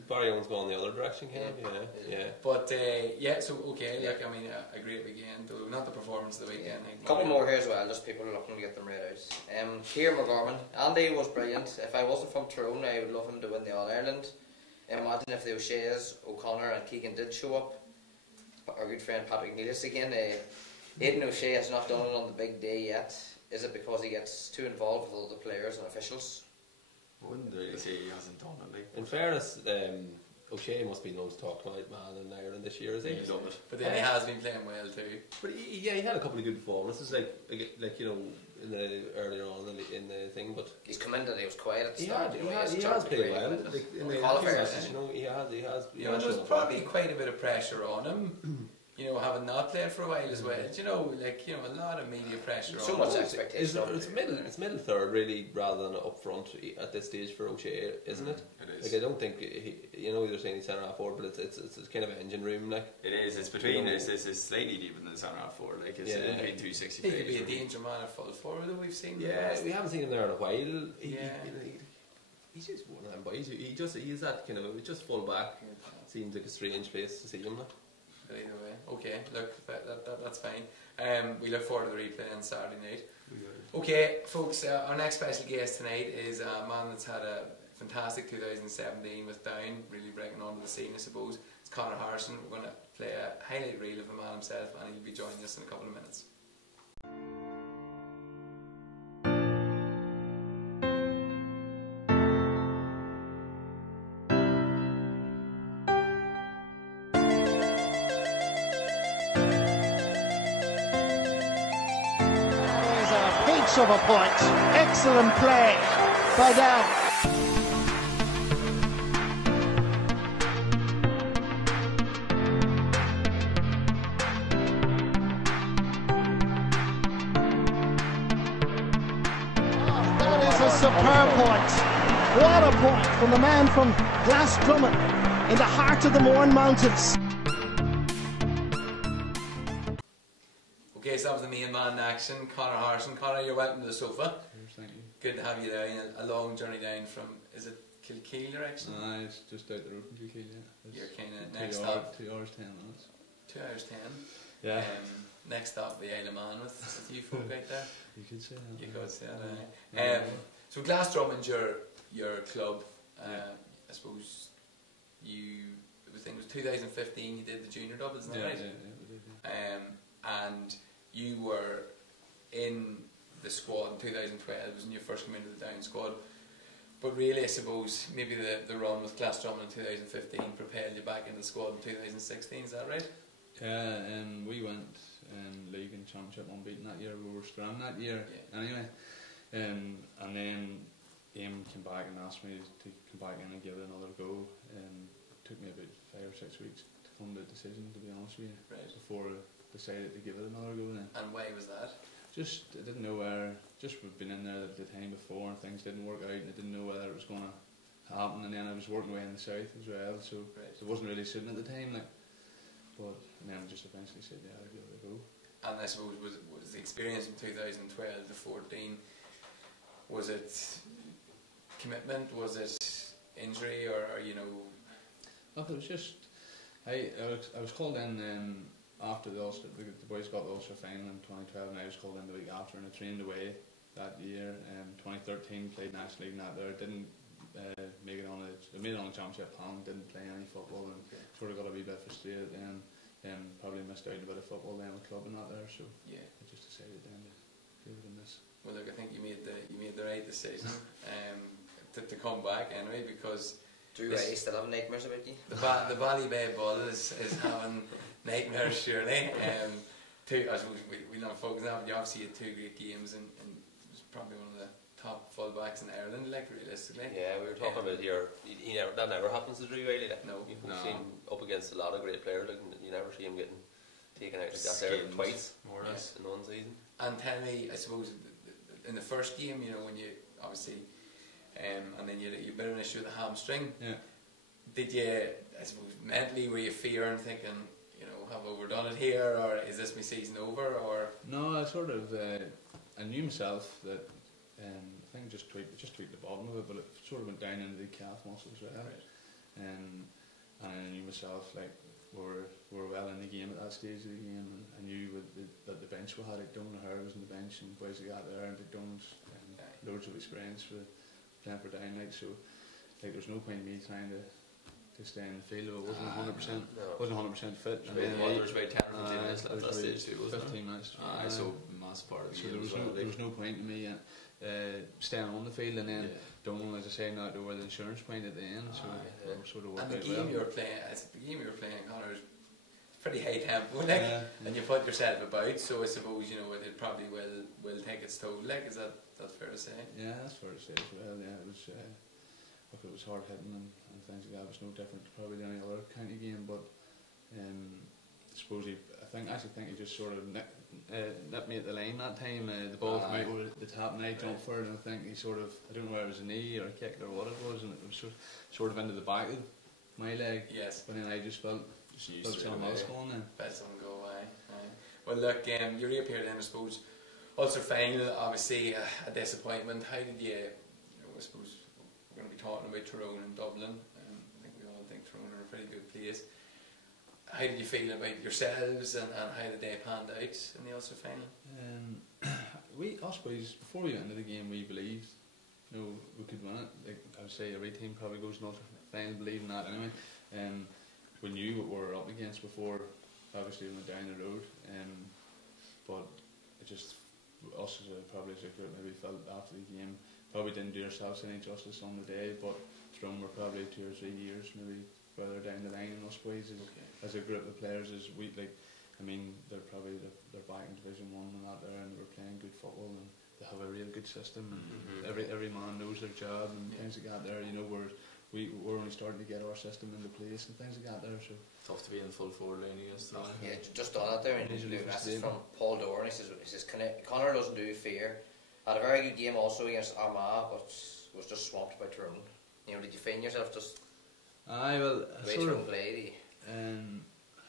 Barry Owens going the other direction, yeah. But so okay, a great weekend, though not the performance of the weekend. A couple more here as well, just people are looking to get them read out. Kieran McGorman, Andy was brilliant. If I wasn't from Tyrone, I would love him to win the All Ireland. Imagine if the O'Shea's, O'Connor and Keegan did show up. Our good friend Patrick Nealis again. Aidan O'Shea has not done it on the big day yet. Is it because he gets too involved with all the players and officials? I wouldn't really say he hasn't done it. In fairness, O'Shea must be the most talked about man in Ireland this year, is he? He's done it. But then he has been playing well too. But he had a couple of good performances, like in the earlier on in the thing. But he's come in and he was quiet at the start. He has played well. In the qualifiers, he has. There's probably quite a bit of pressure on him. Having not played for a while as well. A lot of media pressure on him. So much expectation. It's middle third really, rather than up front at this stage for O'Shea, isn't it? It is. Like I don't think you're saying he's centre half forward, but it's kind of engine room like. It is. It's between. It's slightly deeper than the centre half forward. Like it's in between 265. He could be a danger man at full forward that we've seen. Yeah, we haven't seen him there in a while. He's just one of them boys. He's that kind of just full back. Seems like a strange place to see him. Either way, okay. Look, that's fine. We look forward to the replay on Saturday night. Okay, folks. Our next special guest tonight is a man that's had a fantastic 2017 with Down, really breaking onto the scene, I suppose. It's Connaire Harrison. We're going to play a highlight reel of the man himself, and he'll be joining us in a couple of minutes. Of a point. Excellent play by Down. That is a superb point. What a point from the man from Glasdrummock in the heart of the Mourne Mountains. Okay, so that was the main man in action, Connaire Harrison. Connaire, you're welcome to the sofa. Yes, thank you. Good to have you down. A long journey down from, is it Kilkeel direction? It's just out the road from Kilkeel, yeah. You're kind of next stop. 2 hours 10 minutes. 2 hours 10. Yeah. Next stop, the Isle of Man with you folk out there. You could say that. You could say that. So Glasdrummock's your club. I suppose I think it was 2015 you did the junior doubles, isn't that right? Yeah, we did, yeah. And you were in the squad in 2012, it was when you first came into the Down squad. But really, I suppose, maybe the run with Glasdrummock in 2015 propelled you back into the squad in 2016, is that right? Yeah, and we went in league and championship unbeaten that year. We were strong that year, anyway. And then Ian came back and asked me to come back in and give it another go. It took me about 5 or 6 weeks to come to the decision, to be honest with you, before I decided to give it another go. Then. And why was that? Just, I didn't know where, just we'd been in there the time before and things didn't work out, and I didn't know whether it was going to happen. And then I was working away in the south as well, so it wasn't really suiting at the time. But then I just eventually said, yeah, I'll give it a go. And I suppose was the experience in 2012 to 14, was it commitment, was it injury, or you know? Look, it was just, I was called in after the Ulster, the boys got the Ulster final in 2012, and I was called in the week after, and I trained away that year. 2013 played National League and that there, didn't make it on I made it on the championship panel, didn't play any football, and sort of got a wee bit frustrated then. probably missed out a bit of football then with club and that there, so Yeah. I just decided then to do it in this. Well, look, I think you made the right decision to come back anyway, because Drew Riley still having nightmares about you. the Valley Bay Bull is having nightmares surely. I suppose we'll not focus on that, but you obviously had 2 great games, and it was probably one of the top fullbacks in Ireland, like, realistically. Yeah, we were talking about here. That never happens to Drew Riley. Like. No. We've seen up against a lot of great players. Like, you never see him getting taken out like that there twice more or less in one season. And tell me, I suppose, in the first game, you know, when you obviously, and then you had a bit of an issue with the hamstring. Yeah. Did you, I suppose, mentally were you fearing, thinking, you know, have I overdone it here, or is this my season over, or? No, I sort of I knew myself that I think just tweaked the bottom of it, but it sort of went down into the calf muscles, right? And I knew myself, like, we're well in the game at that stage of the game, and I knew that the bench we had, like Donald Harrison was on the bench, and boys like that there, and Donald's loads of experience for playing for Down, like, so like there's no point in me trying to stay in the field if it wasn't 100%. Wasn't 100% fit. There was about 10 or 15 minutes left at that stage too, wasn't 15 minutes. So massive part of the so game. there was no point in me staying on the field, and then Donald, as I say, not over the insurance point at the end. So it sort of worked and the out game well. you were playing, Connaire, is pretty high tempo, like, and you put yourself about. So I suppose, you know, it probably will take its toll. Like, is that fair to say? Yeah, that's fair to say as well. Yeah, it was. Look, it was hard hitting and things like that. It was no different probably than any other county game, but I suppose I actually think he just sort of nipped me at the line that time. The ball came out over the top and I jumped for it, and I think he sort of, I don't know whether it was a knee or a kick or what it was, and it was sort of into the back of my leg. Yes. But then I just felt something else going then. Felt something go away. Well, look, you reappeared then, I suppose. Also final, obviously a disappointment. How did you, I suppose, we're going to be talking about Tyrone and Dublin. I think we all think Tyrone are a pretty good place. How did you feel about yourselves, and how the day panned out in the Ulster final? I suppose before we went into the game, we believed, you know, we could win it. Like I would say, every team probably goes to an Ulster final believing that anyway. We knew what we were up against before, obviously we went down the road. But it just, us probably as a group, maybe felt after the game, probably didn't do ourselves any justice on the day, but Tyrone were probably 2 or 3 years maybe further down the line in us ways as a group of players. As we, like, I mean, they're probably they're back in Division 1 and that there, and they're playing good football, and they have a real good system, and every man knows their job and things like that there. You know, we're only starting to get our system into place and things like that there. So tough to be in full forward line against that. Yeah, just on that there, and there's a message from Paul Dorn. He says Connaire doesn't do fear. Had a very good game also against Armagh, but was just swamped by Tyrone. You know, did you find yourself just I sort of played?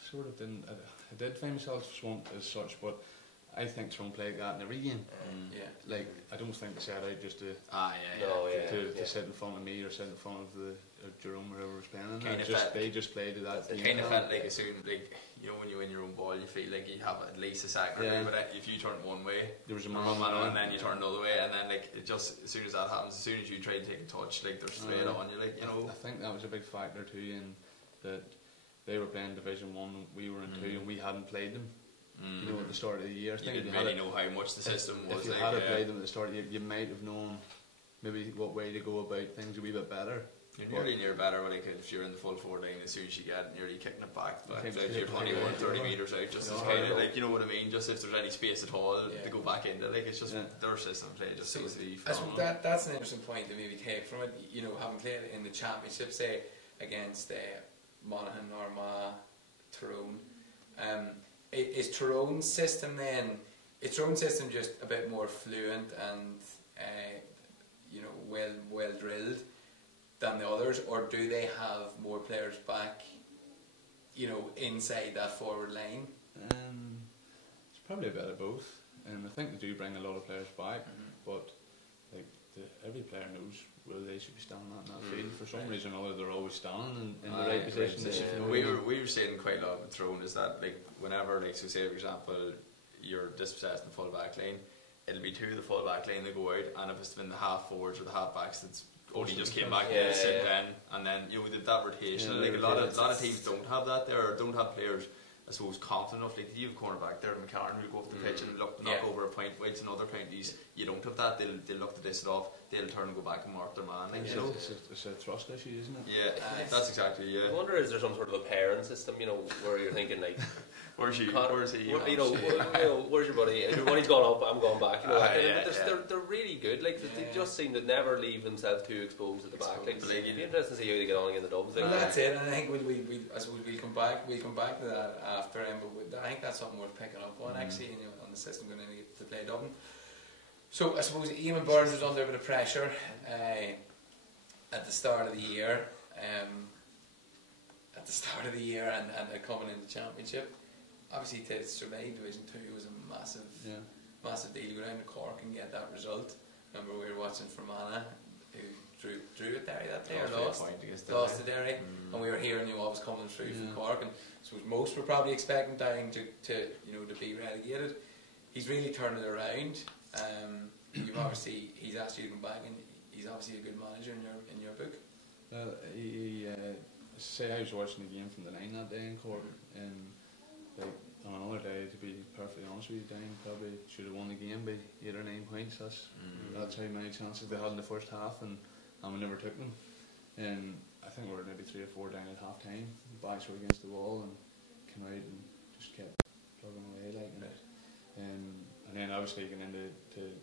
Sort of didn't. I did find myself swamped as such, but I think Tyrone played that in every game. Like, I don't think they set out just to sit in front of me or sit in front of the Jerome or whoever was playing. They just played to that. It kind of felt like as soon, like, you know, when you win your own ball, you feel like you have at least a second. But if you turn one way, there was a man and then you turn the other way, and then like it just, as soon as that happens, as soon as you try to take a touch, like they're straight on you, like, you know. I think that was a big factor too, in that they were playing Division 1, we were in 2, and we hadn't played them. You know, at the start of the year, I think you didn't really know how much the system was. If you had played them at the start, you might have known maybe what way to go about things a wee bit better. You're nearly better, like, if you're in the full forward line, as soon as you get nearly kicking it back, if you're 21, 30 metres out, just as kind of like, you know what I mean, just if there's any space at all to go back into, like, it's just their system play just seems to be phenomenal. That's an interesting point to maybe take from it. You know, having played in the championship, say against Monaghan, Armagh, Tyrone, is Tyrone's system then? Is Tyrone's system just a bit more fluent and you know, well drilled than the others, or do they have more players back, you know, inside that forward line? It's probably a bit of both, and I think they do bring a lot of players back, but like every player knows where they should be standing in that field. For some reason or other, they're always standing in the right position. We were saying quite a lot with Tyrone is that, like, whenever, like, so say for example you're dispossessed in the full back line, it'll be 2 of the full back line that go out, and if it's been the half forwards or the half backs that's only just came back in, sit then, and then, you know, that rotation. Like a lot of teams don't have that there, or don't have players I suppose, confident enough. Like, you have a cornerback there, McCarran, who'll go off the pitch and knock over a point. Whilst in other counties, you don't have that. They'll look to diss it off. They'll turn and go back and mark their man. Like, it's a trust issue, isn't it? Yeah, that's exactly. Yeah. I wonder, is there some sort of a pairing system, where you're thinking like, where's he? Where's your buddy? Your buddy's gone up, I'm going back. They're really good. Like, they just seem to never leave themselves too exposed at the back. Like, it'd be interesting to see how they get on in the dubs. Well, that's it. And I think I suppose we'll come back to that after. But I think that's something worth picking up on actually, on the system going to play Dublin. So I suppose Eamon Burns was under a bit of pressure at the start of the year. And coming into the championship, obviously to survive Division 2 was a massive deal. Go down to Cork and get that result. Remember, we were watching Fermanagh, who drew at Derry that day, or lost to Derry, and we were hearing what was coming through from Cork, and so most were probably expecting Derry to be relegated. He's really turned it around. He's asked you to come back, and he's obviously a good manager in your book. Well, I was watching the game from the line that day in Cork, and like on another day, to be perfectly honest with you, Dan probably should have won the game by 8 or 9 points. That's how many chances they had in the first half, and we never took them. And I think we were maybe 3 or 4 down at half time. Backs were against the wall, and came out and just kept plugging away like that. And then obviously getting into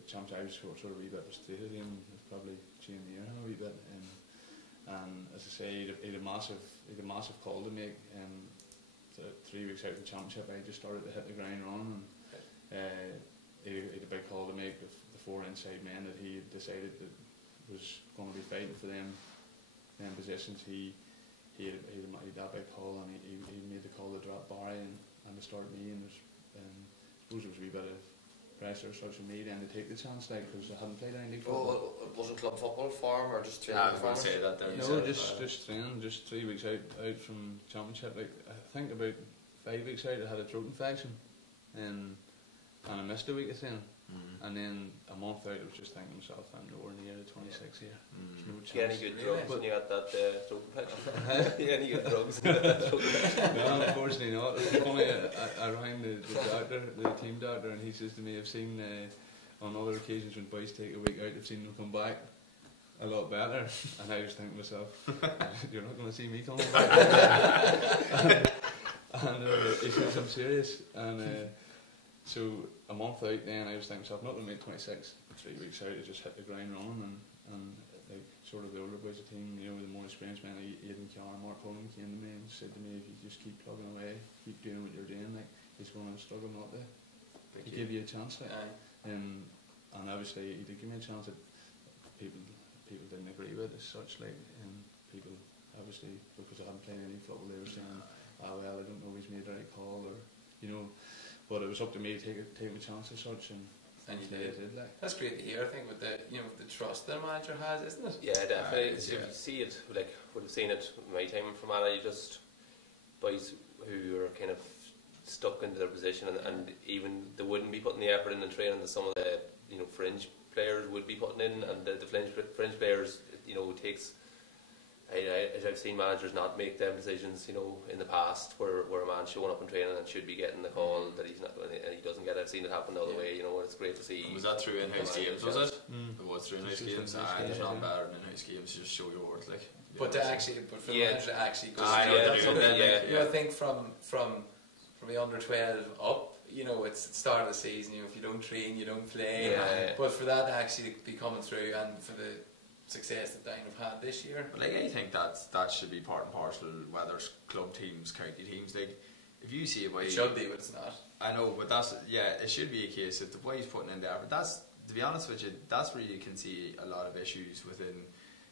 Champs, I was sort of a wee bit frustrated and probably chewing the ear a wee bit. And as I say, he had a massive call to make. 3 weeks out of the championship, I just started to hit the ground running. He had a big call to make with the 4 inside men that he decided that was going to be fighting for them positions. He had that big call, and he made the call to drop Barry and to start me. And I suppose there was a wee bit of pressure such on me then to take the chance, because I hadn't played any league football. It wasn't club football form or just training? I was going to say that there. No, just training, just 3 weeks out from championship. Like, I think about 5 weeks out I had a throat infection, and I missed a week of training. And then a month out I was just thinking to myself, I'm nowhere near the 26 here. There's no chance. Get any good drugs when you got that throat infection? Any good drugs? No, unfortunately not. It was funny, I rang the team doctor, and he says to me, I've seen on other occasions when boys take a week out, I've seen them come back a lot better. And I was thinking to myself, you're not going to see me coming back. and he says, I'm serious. And so a month out then, I was thinking to myself, not going to make 26. 3 weeks out, I just hit the ground running, and like sort of the older boys of the team, the more experienced men, like Aidan Carr, Mark Hogan came to me and said to me, if you just keep plugging away, keep doing what you're doing, like, he's going to struggle not to. He gave you a chance, like, and obviously he did give me a chance that people didn't agree with as such, like, and people obviously, because I hadn't played any football, they were saying, well, I don't know if he's made the right call, or but it was up to me to take a chance as such, and you did. Like. That's great to hear. I think with the trust the manager has, isn't it? Yeah, definitely. If you see it, like, would have seen it in my time in Fermanagh, you just boys who are kind of stuck into their position, and even they wouldn't be putting the effort in and training that some of the fringe players would be putting in, and the fringe players, it takes. I've seen managers not make them decisions, in the past, where a man's showing up in training and should be getting the call that he's not going, and he doesn't get it. I've seen it happen the other way. And it's great to see. Was that through in-house games? Was it? It was through in-house games. There's not better than in-house games. You just show your worth, like. But for the manager to actually go. I think from the under 12 up, it's the start of the season. If you don't train, you don't play. But for that to actually be coming through, and for the success that Down have had this year. But I think that should be part and parcel, whether it's club teams, county teams. Like, if you see a boy, it should be, but it's not. I know, but it should be a case if the boy's putting in the effort. That's, to be honest with you, that's where you can see a lot of issues within,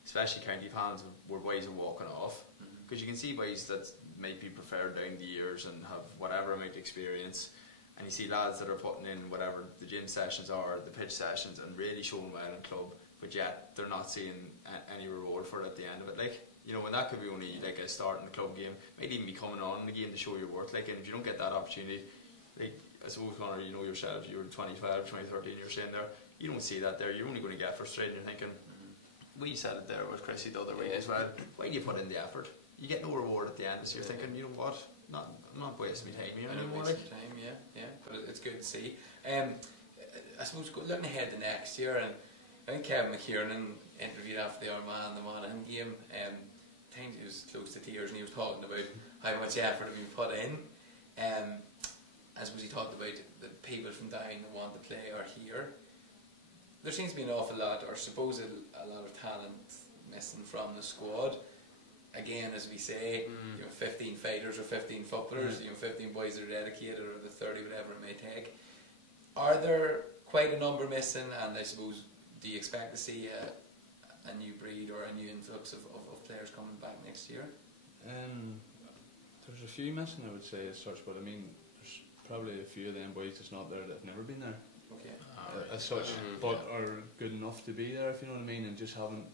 especially county fans, where boys are walking off, because you can see boys that might be preferred down the years and have whatever amount of experience, and you see lads that are putting in whatever the gym sessions are, the pitch sessions, and really showing well in club, but yet they're not seeing any reward for it at the end of it. Like, when that could be only like a start in the club game, might even be coming on in the game to show your worth. Like, and if you don't get that opportunity, like, I suppose, Connaire, yourself, you were 25, 2013, you're saying there, you don't see that there. You're only going to get frustrated. You're thinking, we said it there with Chrissy the other week as well. Why do you put in the effort? You get no reward at the end, so you're thinking, you know what, not wasting my time here Not anymore. wasting time, yeah, but it's good to see. I suppose looking ahead to next year, and I think Kevin McKiernan interviewed after the Armagh and the Monaghan game. I think he was close to tears, and he was talking about how much effort had been put in. I suppose he talked about the people from down that want to play are here. There seems to be an awful lot, or suppose a lot of talent missing from the squad. Again, as we say, 15 fighters or 15 footballers, 15 boys that are dedicated, or the 30, whatever it may take. Are there quite a number missing? And I suppose, do you expect to see a new breed or a new influx of players coming back next year? There's a few missing, I would say, as such, but I mean, there's probably a few of them boys that's not there that have never been there. Okay. As such, but are good enough to be there, if you know what I mean, and just haven't,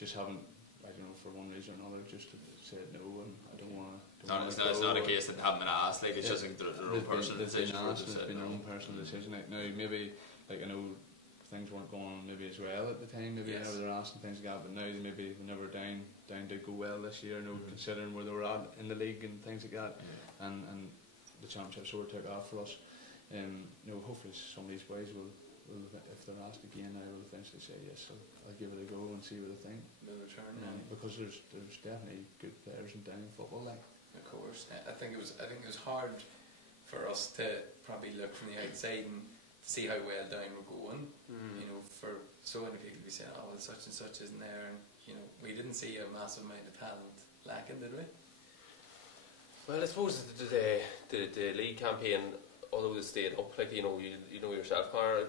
I don't know, for one reason or another, just said no, and I don't want to. It's not a case that they haven't been asked, like, it's just their own personal decision. It's been their own personal decision. Like, now, maybe, like, I know things weren't going on maybe as well at the time, maybe whenever they're asking things like that, but now maybe whenever down did go well this year, considering where they were at in the league and things like that, and the championship sort of took off for us. Hopefully some of these boys will, if they're asked again, I will eventually say yes. I'll give it a go and see what they think. They'll return, because there's definitely good players in down football, like. Of course, I think it was hard for us to probably look from the outside and see how well down we're going. For so many people to be saying, "Oh, well, such and such isn't there," and we didn't see a massive amount of talent lacking, did we? Well, I suppose the league campaign, although they stayed up, like you know yourself, Connaire,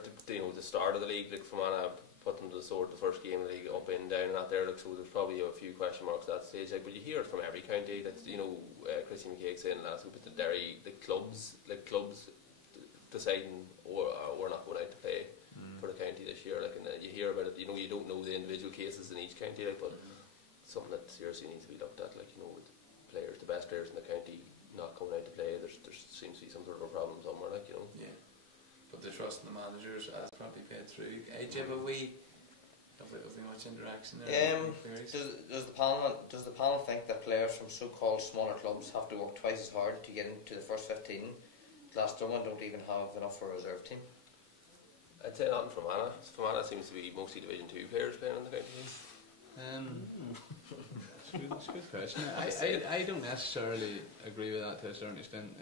the start of the league, like Fermanagh put them to the sword the first game of the league, up and down and that there, like, so there's probably a few question marks at that stage, like, but you hear it from every county that Christy McKay saying last week with the Derry, the clubs deciding we're not going out to play for the county this year, like, and you hear about it, you don't know the individual cases in each county, like, but something that seriously needs to be looked at, like, with players, the best players in the county not coming out to play, there seems to be some sort of a problem somewhere, like, Yeah. But the trust in the managers has probably paid through. Jim, have we much interaction there? Does the panel think that players from so-called smaller clubs have to work twice as hard to get into the first 15? Glasgow don't even have enough for a reserve team. I'd say nothing from Fermanagh. Fermanagh seems to be mostly Division 2 players playing in the county. It's a good question. I don't necessarily agree with that to a certain extent.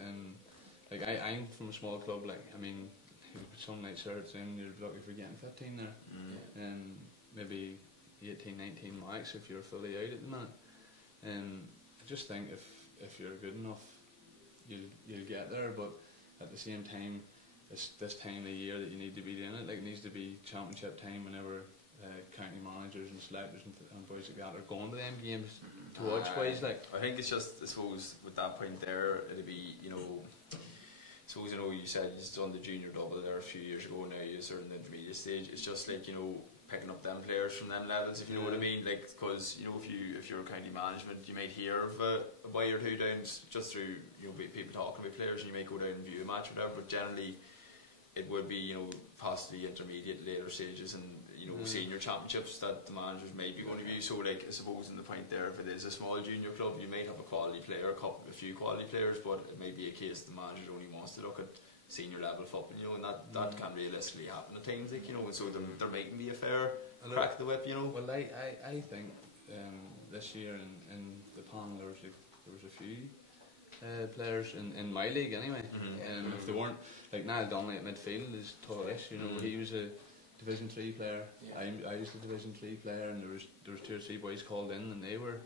Like, I'm from a small club. Like, I mean, some nights out then you're lucky for getting 15 there, and maybe 18, 19 max if you're fully out at the minute. I just think if you're good enough, you'll get there. But at the same time, it's this time of the year that you need to be doing it. Like, it needs to be championship time whenever county managers and selectors and boys like that are going to them games to watch boys. Like, I think it's just, I suppose, with that point there, it'll be, suppose, you said you've done the junior double there a few years ago, now you're sort of in the intermediate stage. It's just like, picking up them players from them levels, if you know what I mean. Like, because, if you're county management, you might hear of a boy or two down just through, people talking about players, and you might go down and view a match or whatever, but generally it would be, possibly intermediate, later stages, and senior championships that the managers might be going to view. So, like, I suppose in the point there, if it is a small junior club, you might have a quality player, a few quality players, but it might be a case the manager only wants to look at senior level football, and that can realistically happen at times, like, and so there mightn't be a fair crack of the whip, Well, I think this year in the panel there was a few players in my league anyway, and if they weren't, like, Niall Donnelly at midfield is tallish, he was a Division 3 player. I was a Division 3 player, and there was 2 or 3 boys called in, and they were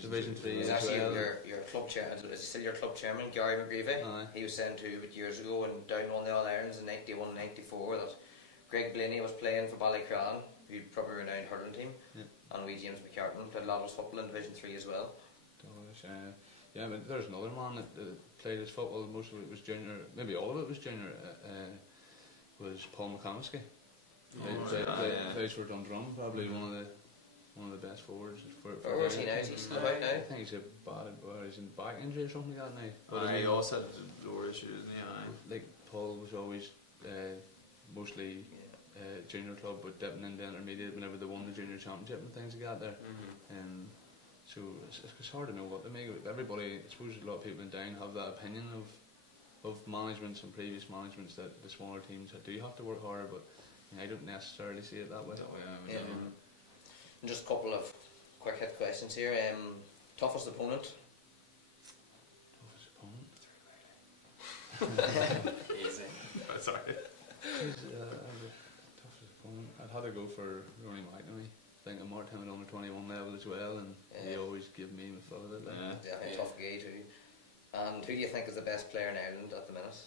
Division 3 as as well. Your club chairman, is he still your club chairman, Gary McGreevy? He was saying to years ago, and down on the All Irons in 91 and 94, that Greg Blaney was playing for Ballycran, who'd probably renowned hurling team, and we James McCartan played a lot of his football in Division 3 as well. Yeah, but there's another man that played his football. Most of it was junior, maybe all of it was junior. Was Paul McComiskey. Plays for Dundrum, probably one of the best forwards. Where is he now? Is he still out now? I think he's he's in back injury or something like that now. But he also had lower issues, like, Paul was always mostly junior club, but dipping into intermediate whenever they won the junior championship and things like that there. So it's hard to know what to make of it. Everybody, I suppose a lot of people in Down have that opinion of managements and previous managements that the smaller teams do have to work harder, but I don't necessarily see it that way. And just a couple of quick hit questions here. Toughest opponent? Easy. Oh, sorry. Toughest opponent. I'd have to go for Ronnie McNamee. I think I'm marked him at under 21 level as well, and he always give me my foot at it. Tough guy too. And who do you think is the best player in Ireland at the minute?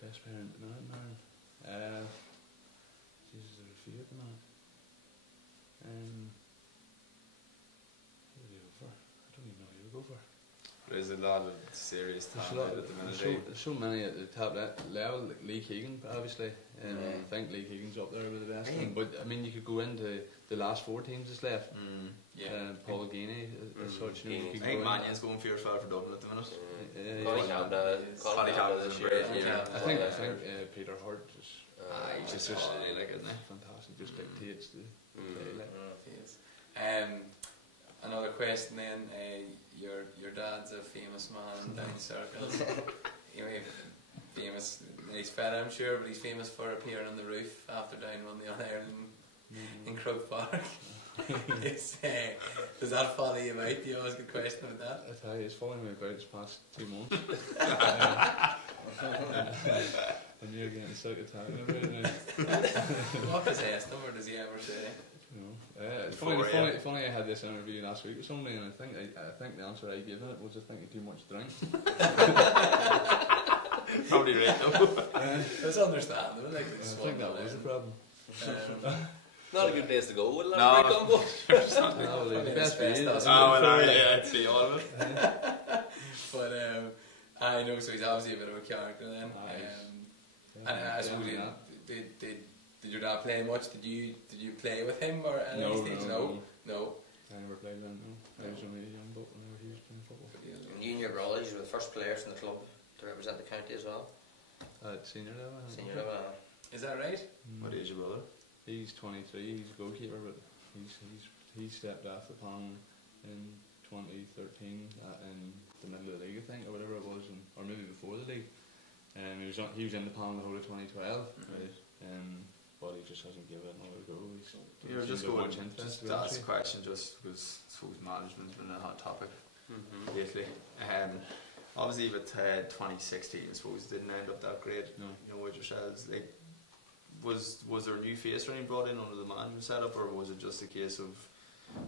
Best player at the minute now? Jesus, there's a few at the minute. Who do you go for? I don't even know who to go for. There's a lot of serious talent at the minute. There's so many at the top level, like Lee Keegan, obviously. I think Lee Keegan's up there with the best. But I mean, you could go into the last 4 teams that's left. Paul Geeney as such. I think Mannion's going fierce well for Dublin at the minute. Connie Cabda this year. I think Peter Hart is he's just really like, isn't he? fantastic. Just dictates the play. Another question then. Your dad's a famous man down circles. Famous. He's fed, I'm sure, but he's famous for appearing on the roof after Down won the All-Ireland in Croke Park. Does that follow you out? Do you always get a question about that? I tell you, it's following me about this past 2 months. And you're getting sick of talking about it now. What possessed him, or does he ever say? It's funny. I had this interview last week with somebody, and I think the answer I gave it was I think too much drink. Probably right though. It's understandable. Like, I think that was the problem. Not a good place to go with a No. lot of break on board. The best for you. I'd see all of it. But I know, so he's obviously a bit of a character then. And I suppose did your dad play much? Did you play with him or any of these things? No. I never played then. No. I was only a young boy whenever he was playing football. And you and your brothers were the first players in the club to represent the county as well. At senior level. Senior level. Is that right? What age your brother? He's 23. He's a goalkeeper, but he stepped off the pan in 2013 in the middle of the league, I think, or whatever it was, or maybe before the league. He was in the pan the whole of 2012. Right. But he just hasn't given it another go. You're just going just to ask a question, just because I suppose management's been a hot topic lately. Obviously, with 2016, I suppose it didn't end up that great. No. You know, with yourselves, like, was there a new face or anything brought in under the management setup, or was it just a case of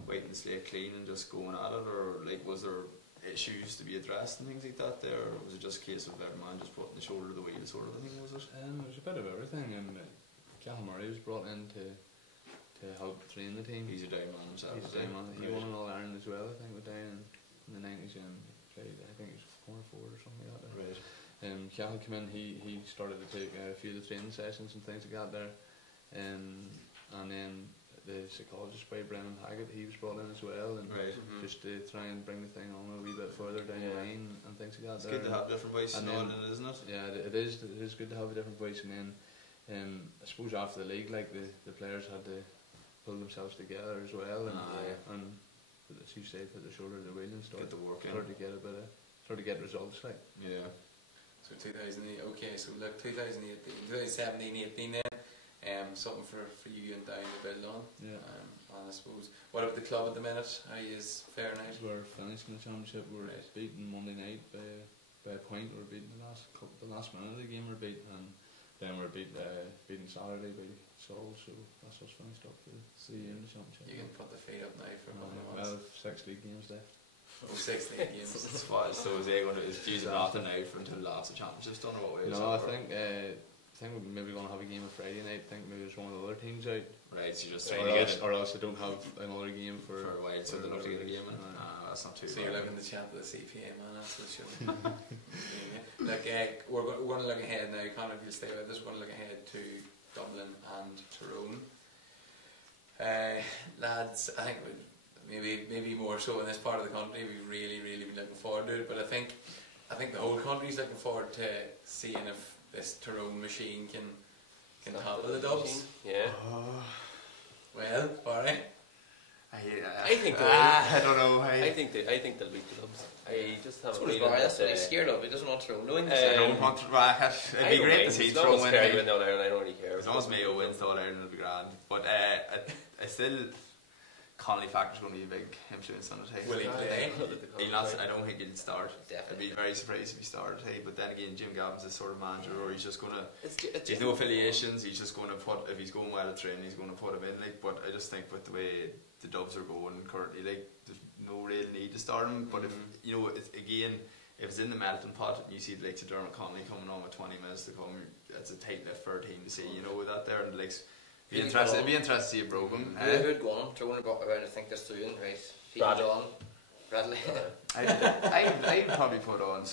waiting the slate clean and just going at it, or like was there issues to be addressed and things like that there, or was it just a case of every man just putting the shoulder to the wheel sort of thing, was it? It was a bit of everything. Cathal Murray was brought in to help train the team. He's a Down man himself. He won an All-Ireland as well, I think, with Down in the 90s, and played, I think it was corner forward or something like that. Right. Cathal came in, he started to take a few of the training sessions and things like that there. And then the psychologist by Brennan Haggett, he was brought in as well, and just to try and bring the thing on a wee bit further down the line and things like that. It's good to have different voices on it, isn't it? Yeah, it is good to have a different voice. And then I suppose after the league, like the players had to pull themselves together as well, and as you say, put their shoulder to the wheel and start to work in. Start to get results, like. Yeah. So 2008. Okay, so look, 2018, 2017, 18 then. Something for you and Down to build on. Yeah. And I suppose, what about the club at the minute? How is fair night? We're finishing the championship. We're beaten Monday night by a point. We're beaten the last minute of the game. We're beaten, and then we're beaten Saturday by Seoul. So that's us finished up for the year in the championship. You can put the feet up now for a couple of months. 6 league games left. 6 league games. So is they going to use nothing out for until the last championships done, or what way? No, I think we're maybe going to have a game on Friday night. I think maybe there's one of the other teams out. Right, so you're just trying to get it. Or else they don't have another game for a while, so they're not to get a game in. That's not too bad. So you're looking to chat to the CPA, man, that's what should Look, we're going to look ahead now. Conor, if you'll stay with us, we're going to look ahead to Dublin and Tyrone. Lads, I think maybe more so in this part of the country, we've really been looking forward to it, but I think the whole country's looking forward to seeing if this Tyrone machine can topple the Dubs. Yeah. Well, Barry? I think they will. I don't know. I think they'll beat the Dubs. I just have a So does feeling Barry, that's that, what he's scared of. He doesn't want Tyrone to win. I don't want to back it. It'd be great to see Tyrone win. Kerry win All Ireland, I don't really care. As long as Mayo wins the All Ireland, it'll be grand. But I still, Connolly factor's going to be a big influence on it. Hey. Will he play? I don't think he'll start. Definitely. I'd be very surprised if he started. Hey, but then again, Jim Gavin's the sort of manager, or he's just going to. He's no affiliations. He's just going to put. If he's going well at training, he's going to put him in. Like, but I just think with the way the Dubs are going currently, like, there's no real need to start him. But if you know, if it's in the melting pot and you see the likes of Dermot Connolly coming on with 20 minutes to come, it's a tight lift for a team to see. You know, with that there and the likes. It'd be interesting to see it broken. Who'd go on? Tyrone are going to think this through, right? Bradley. I'd probably put on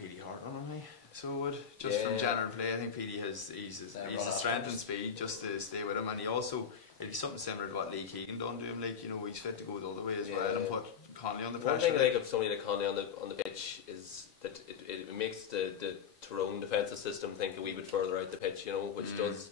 Petey Hart on me. So would just from general play. I think Petey he's the strength and speed just to stay with him, and he also it'd be something similar to what Lee Keegan done to him. Like, you know, he's fit to go the other way as well and put Connolly on the pressure. One thing I like of somebody like Connolly on the pitch is that it makes the Tyrone defensive system think a wee bit further out the pitch. You know, which does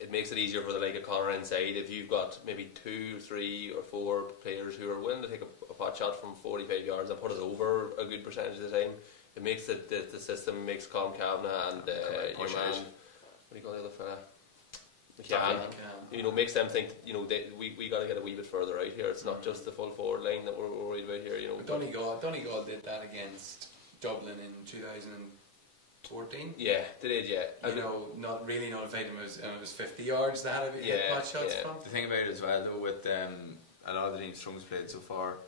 it makes it easier for the like of Connaire inside. If you've got maybe 2, 3 or 4 players who are willing to take a pot shot from 45 yards and put it over a good percentage of the time, it makes the system makes Colm Kavanagh and your man, what do you call the other fella? Micheal. You know, makes them think, you know, we got to get a wee bit further out here. It's not just the full forward line that we're worried about here. You know, Donegal did that against Dublin in 2014. Yeah, they did. Yeah, you know, not really notified him. It was 50 yards that had hit pot shots from. The thing about it as well, though, with a lot of the teams Tyrone's played so far,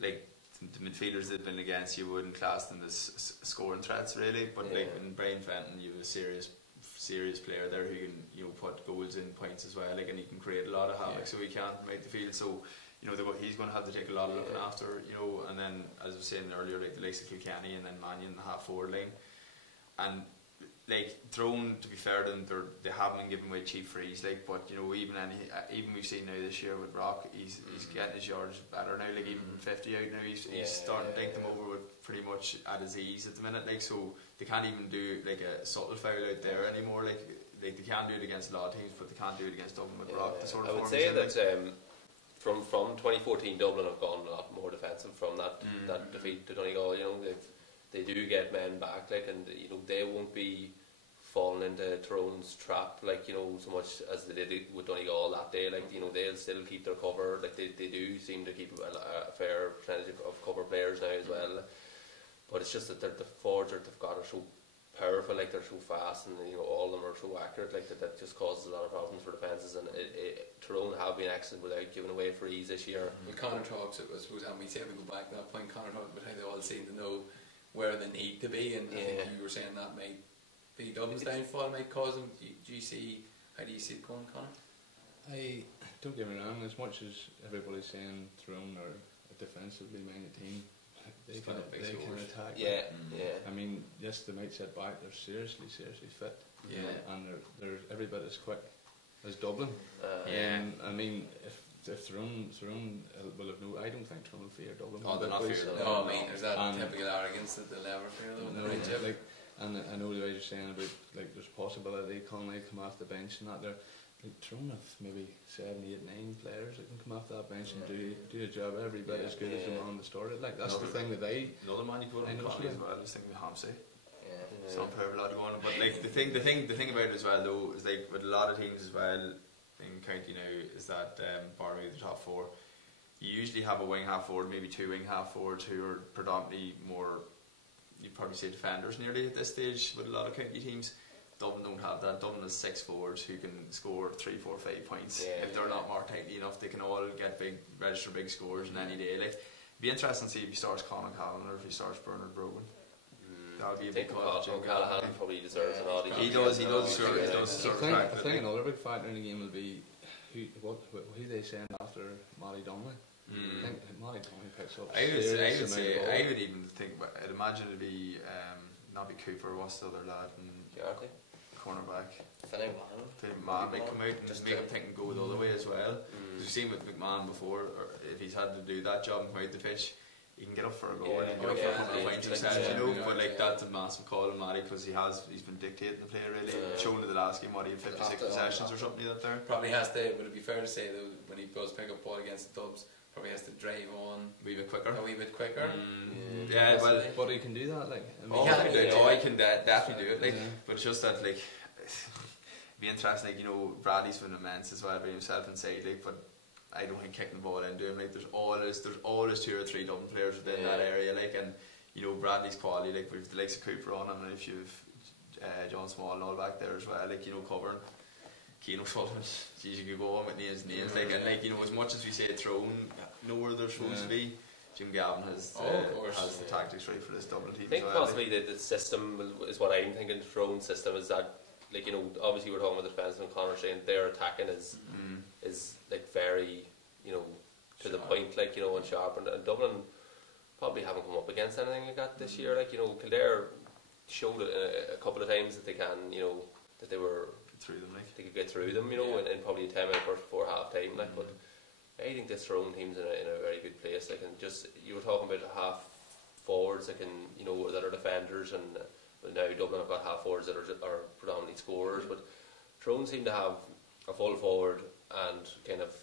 like the midfielders that have been against you wouldn't class them as scoring threats really. But like in Brian Fenton, you have a serious player there who can put goals in points as well. Like, and he can create a lot of havoc. So he can't make the field. So you know he's going to have to take a lot of looking after. You know, and then as I was saying earlier, like the likes of Kilkenny and then Mannion in the half forward line. And like Tyrone, to be fair to them, they haven't been giving away cheap frees. Like, but you know, even we've seen now this year with Rock, he's getting his yards better now. Like even 50 out now, he's starting to take them over with pretty much at his ease at the minute. Like, so they can't even do like a subtle foul out there anymore. Like they can do it against a lot of teams, but they can't do it against Dublin with Rock. The sort of I would say that from 2014, Dublin have gone a lot more defensive from that defeat to Donegal. You know, they do get men back, like, and you know they won't be falling into Tyrone's trap, like, you know, so much as they did with Donegal that day. Like, you know, they'll still keep their cover. Like they do seem to keep a fair percentage of cover players now as well. But it's just that the forwards they've got are so powerful, like they're so fast, and you know all of them are so accurate, like that just causes a lot of problems for defences. And Tyrone have been excellent without giving away frees this year. Well, Connaire talks, I suppose, and we say we go back to that point. Connaire talks about how they all seem to know where they need to be, and I think you were saying that might be Dublin's downfall, might cause them. How do you see it going, Connaire? I don't get me wrong. As much as everybody's saying Tyrone are a defensively minded team, they can attack. I mean, yes, they might sit back. They're seriously fit. And they're every bit as quick as Dublin. I mean, if Tyrone will have no, I don't think Tyrone will fear Dublin. Oh, they're not fear. No, I mean, there's that typical arrogance that they'll never fear though. And I know the way you're saying about like there's possibility Connolly come off the bench and that there. Tyrone have maybe 7, 8, 9 players that can come off that bench and do the job every bit as good as the man that started. Like that's the thing that another man you put on Connolly as well. I was thinking of Hampsey. Some power a lot going on, but like the thing about it as well though is like with a lot of teams as well in county now is that barring the top 4, you usually have a wing half forward, maybe 2 wing half forwards who are predominantly more, you'd probably say defenders nearly at this stage with a lot of county teams. Dublin don't have that. Dublin has 6 forwards who can score 3, 4, 5 points. If they're not marked tightly enough, they can all register big scores in any day. Like, it'd be interesting to see if he starts Colin Cavan or if he starts Bernard Brogan. That would be a big call. O'Callaghan probably deserves an odd. He does. I think another big factor in the game will be who they send after Matty Donnelly. I think Matty Donnelly picks up. I would even think. I'd imagine it'd be not be Cooper. What's the other lad? Gartley. Cornerback. Philip McMahon might come out and just make him think and go the other way as well. We've seen with McMahon before, or if he's had to do that job and come out the pitch, he can get up for a goal and he can Yeah, get up for a couple of yeah, points like himself, that, you know. yeah, But like yeah. that's a massive call on Matty because he's been dictating the play really. Shown in the last game what he had 56 possessions or something like that there. Probably has to, would it be fair to say though, when he goes pick up ball against the Dubs, probably has to drive on A wee bit quicker. a wee bit quicker. Yeah, well, But he can do that, like. I mean, he can definitely do it. Like, Yeah. but it's just that like it'd be interesting. Like, you know, Bradley's been immense as well by himself inside. Like, but I don't think kicking the ball into him. Like, there's always 2 or 3 Dublin players within that area. Like, and you know Bradley's quality. Like, with the likes of Cooper on him, and if you've John Small and all back there as well. Like, you know, covering. Keane O'Sullivan, geez, you could go on with names, like, and like, you know, as much as we say thrown, nowhere they're supposed to be. Jim Gavin has the tactics right for this Dublin team. I think as well, possibly the system is what I'm thinking. Throne system is that, like, you know, obviously we're talking about the defence and Connaire saying their attacking is like very, you know, to the point, like, you know, and sharp, and Dublin probably haven't come up against anything like that this year. Like, you know, Kildare showed it a couple of times that they can, you know, that they were through them, like they could get through them, you know, in probably a 10-minute burst before half time, like. But I think this Tyrone team's in a very good place. Like, and just you were talking about half forwards that can, you know, that are defenders, and now Dublin have got half forwards that are predominantly scorers. But Tyrone seem to have a full forward and kind of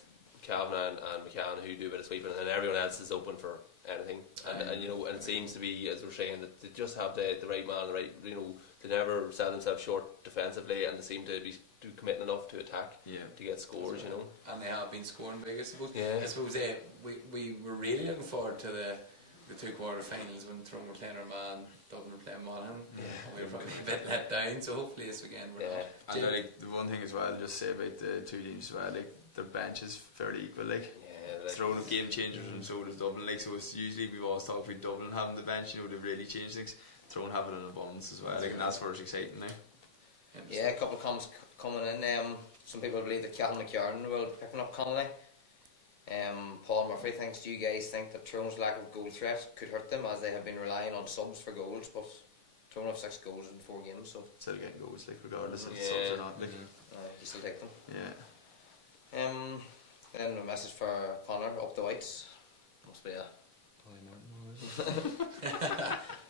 Kavanagh and McCann who do a bit of sweeping, and everyone else is open for anything. And you know, and it seems to be, as we're saying, that they just have the right man, the right, you know. They never sell themselves short defensively, and they seem to be committing enough to attack to get scores, you know. And they have been scoring big, I suppose. Yeah. I suppose we were really looking forward to the 2 quarter-finals when Tyrone were playing Armagh, Dublin were playing Monaghan. We were probably a bit let down, so hopefully this weekend we're not. And like the one thing as well, just say about the 2 teams as well, like their bench is fairly equal, like. Throwing up game changers and so does Dublin, like, so it's usually we've always talked about Dublin having the bench, you know, they've really changed things. Throwing having an abundance as well, like, and that's where it's exciting now. Yeah, a couple of comments coming in. Some people believe that Calvin McCarran will be picking up Connolly. Paul Murphy thinks, do you guys think that Tyrone's lack of goal threat could hurt them, as they have been relying on subs for goals, but Tyrone have 6 goals in 4 games, so still getting goals, like, regardless if subs or not, like. you still take them. Yeah. Then a message for Connaire, up the whites. Must be a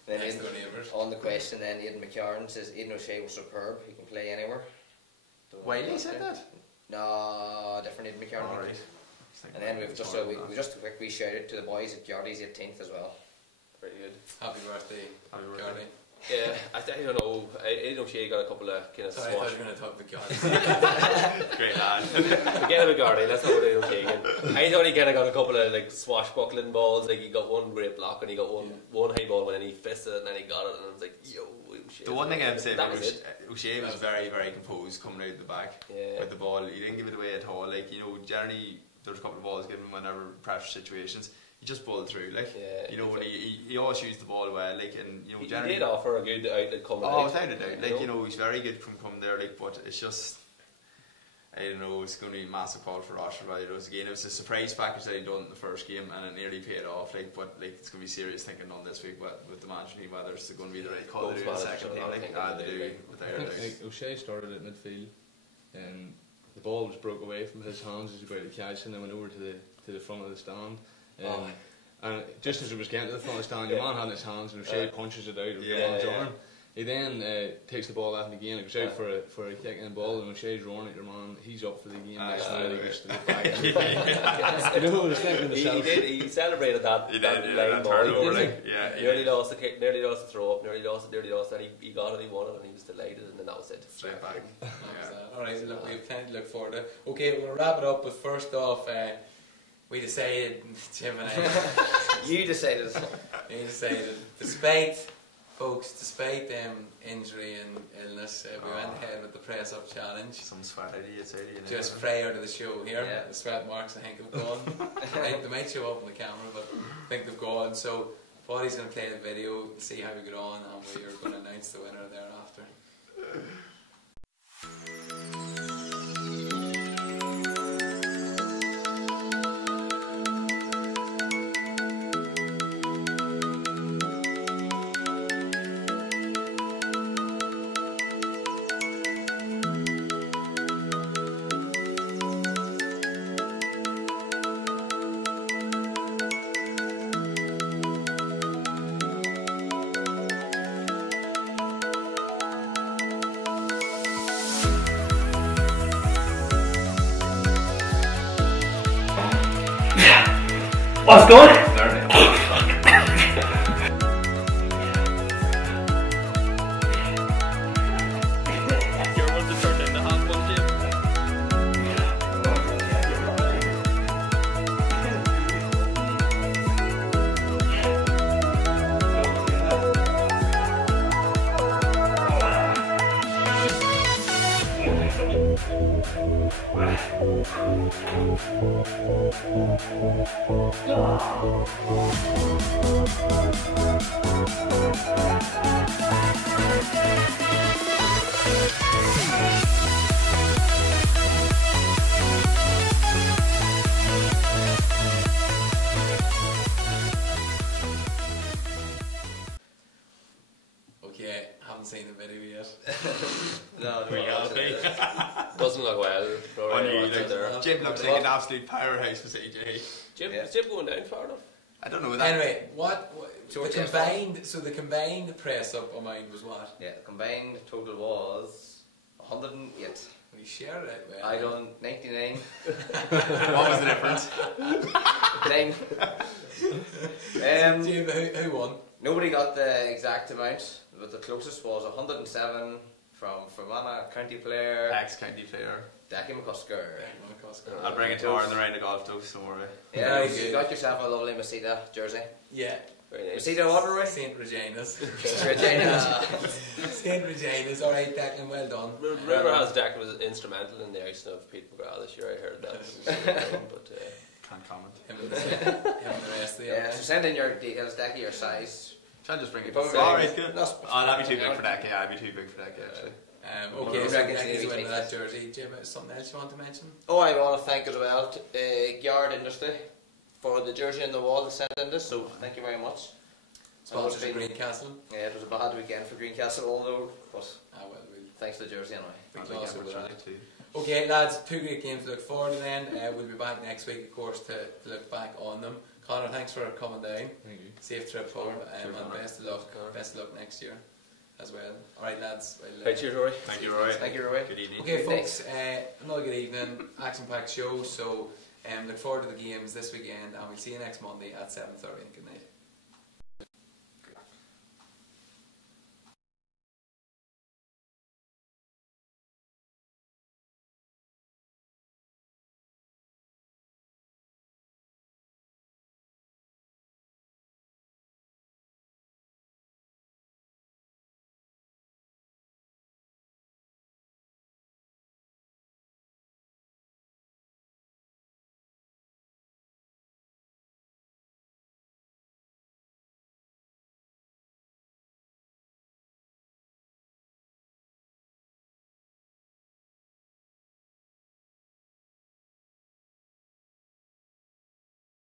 then Next door neighbours. on the question, then Aidan McCarran says Aidan O'Shea was superb. He can play anywhere. Wiley said that? No, different Aidan McCarran. Alright. And then we've just a quick wee shout out to the boys at Gardy's 18th as well. Very good. Happy birthday, Gardy. Yeah, I don't know. Aidan O'Shea got a couple of kind of Sorry, I thought you were going to talk about Gardy. Great lad. Forget about Gardy, that's not what Aidan O'Shea again. I thought he kind of got a couple of like swashbuckling balls. Like, he got one great block and he got one high ball, and then he fisted it and then he got it, and I was like, yo, O'Shea. The one thing I'd say that about was O'Shea was very, very composed coming out the back with the ball. He didn't give it away at all. Like, you know, generally there's a couple of balls given whenever pressure situations. He just bowled through, like, you know, when he always used the ball well, like, and you know, generally he did offer a good outlet coming out. Oh, without a doubt, like, you know, he's very good from coming there, like, but it's just, I don't know, it's going to be a massive call for Ross Again, it was a surprise package that he done in the first game, and it nearly paid off, like, but like, it's going to be serious thinking on this week with the management, whether it's going to be the right call to do in the second team, like, they do, without a doubt. Like, O'Shea started at midfield, and the ball was broke away from his hands as he went to catch, and then went over to the front of the stand. And just as it was getting to the front of the stand, your man had in his hands, and O'Shea punches it out of his arm. He then takes the ball out and again, it goes out for a kick and ball, and O'Shea's roaring at your man, he's up for the game next night, he goes to the back. You know, I was thinking to myself. He celebrated that. He did, that turnover, like, nearly lost the kick, nearly lost the throw up, nearly lost, and he got it, he won it, and he was delighted, and then that was it. Straight back. Alright, so look, we have plenty to look forward to. Okay, we're going to wrap it up, but first off, we decided, Jim and I. You decided. You decided. Despite injury and illness, we went ahead with the press up challenge. Some sweat idiots, just prior to the show here. The sweat marks I think have gone. They might show up on the camera, but I think they've gone. So Paulie's going to play the video, see how we get on, and we're going to announce the winner thereafter. What's good? Your ones have turned into half one, Jim. Okay, haven't seen the video yet. No, We gotta be. Doesn't look well. Unreal, Right there. Jim looks like an absolute powerhouse for CJ. Jim, Yeah. is Jim going down far enough? I don't know that. Anyway, what So the Jim's combined press up on mine was what? Yeah, combined total was 108. We shared it. Well, I done 99. What was the difference? 9. Jim, who won? Nobody got the exact amount, but the closest was 107 from Fermanagh, county player, Ex-county player. Dackie McCusker. I'll bring it to her in the round of golf too, so don't worry. Yeah, Very you good. got yourself a lovely Masita jersey. Yeah, Very nice. Masita what, Roy? St. Regina's. Regina. St. Regina's. All right, Declan. Well done. Rumour has Jack was instrumental in the icing of Pete McGrath this year. I heard that. But Can't comment. Him and the rest of the Yeah, so send in your details, Dackie, your size. Shall I just bring it? Probably- Alright, good. That's- Oh, that'd be too big for that. Yeah, that'd be too big for that. Actually. Okay, I so reckon Declan's you winning take that this. jersey. Jim, something else you want to mention? Oh, I want to thank as well Yard Industry for the jersey on the wall that sent in this, so thank you very much. Sponsors I of know it's been- Greencastle. Yeah, it was a bad weekend for Greencastle, although, but Ah, well, we'll thanks to the jersey anyway. I be think closer I'm with trying that. to. Okay, lads, 2 great games to look forward to then. We'll be back next week, of course, to look back on them. Connor, thanks for coming down. Thank you. Safe trip home, and Connor. best of luck. Best of luck next year as well. Alright, lads. Well, Right, cheers, Rory. Thank you, Roy. Thank you, Roy. Good evening. Okay, folks, another good evening, action-packed show. So, look forward to the games this weekend, and we'll see you next Monday at 7:30. Good night.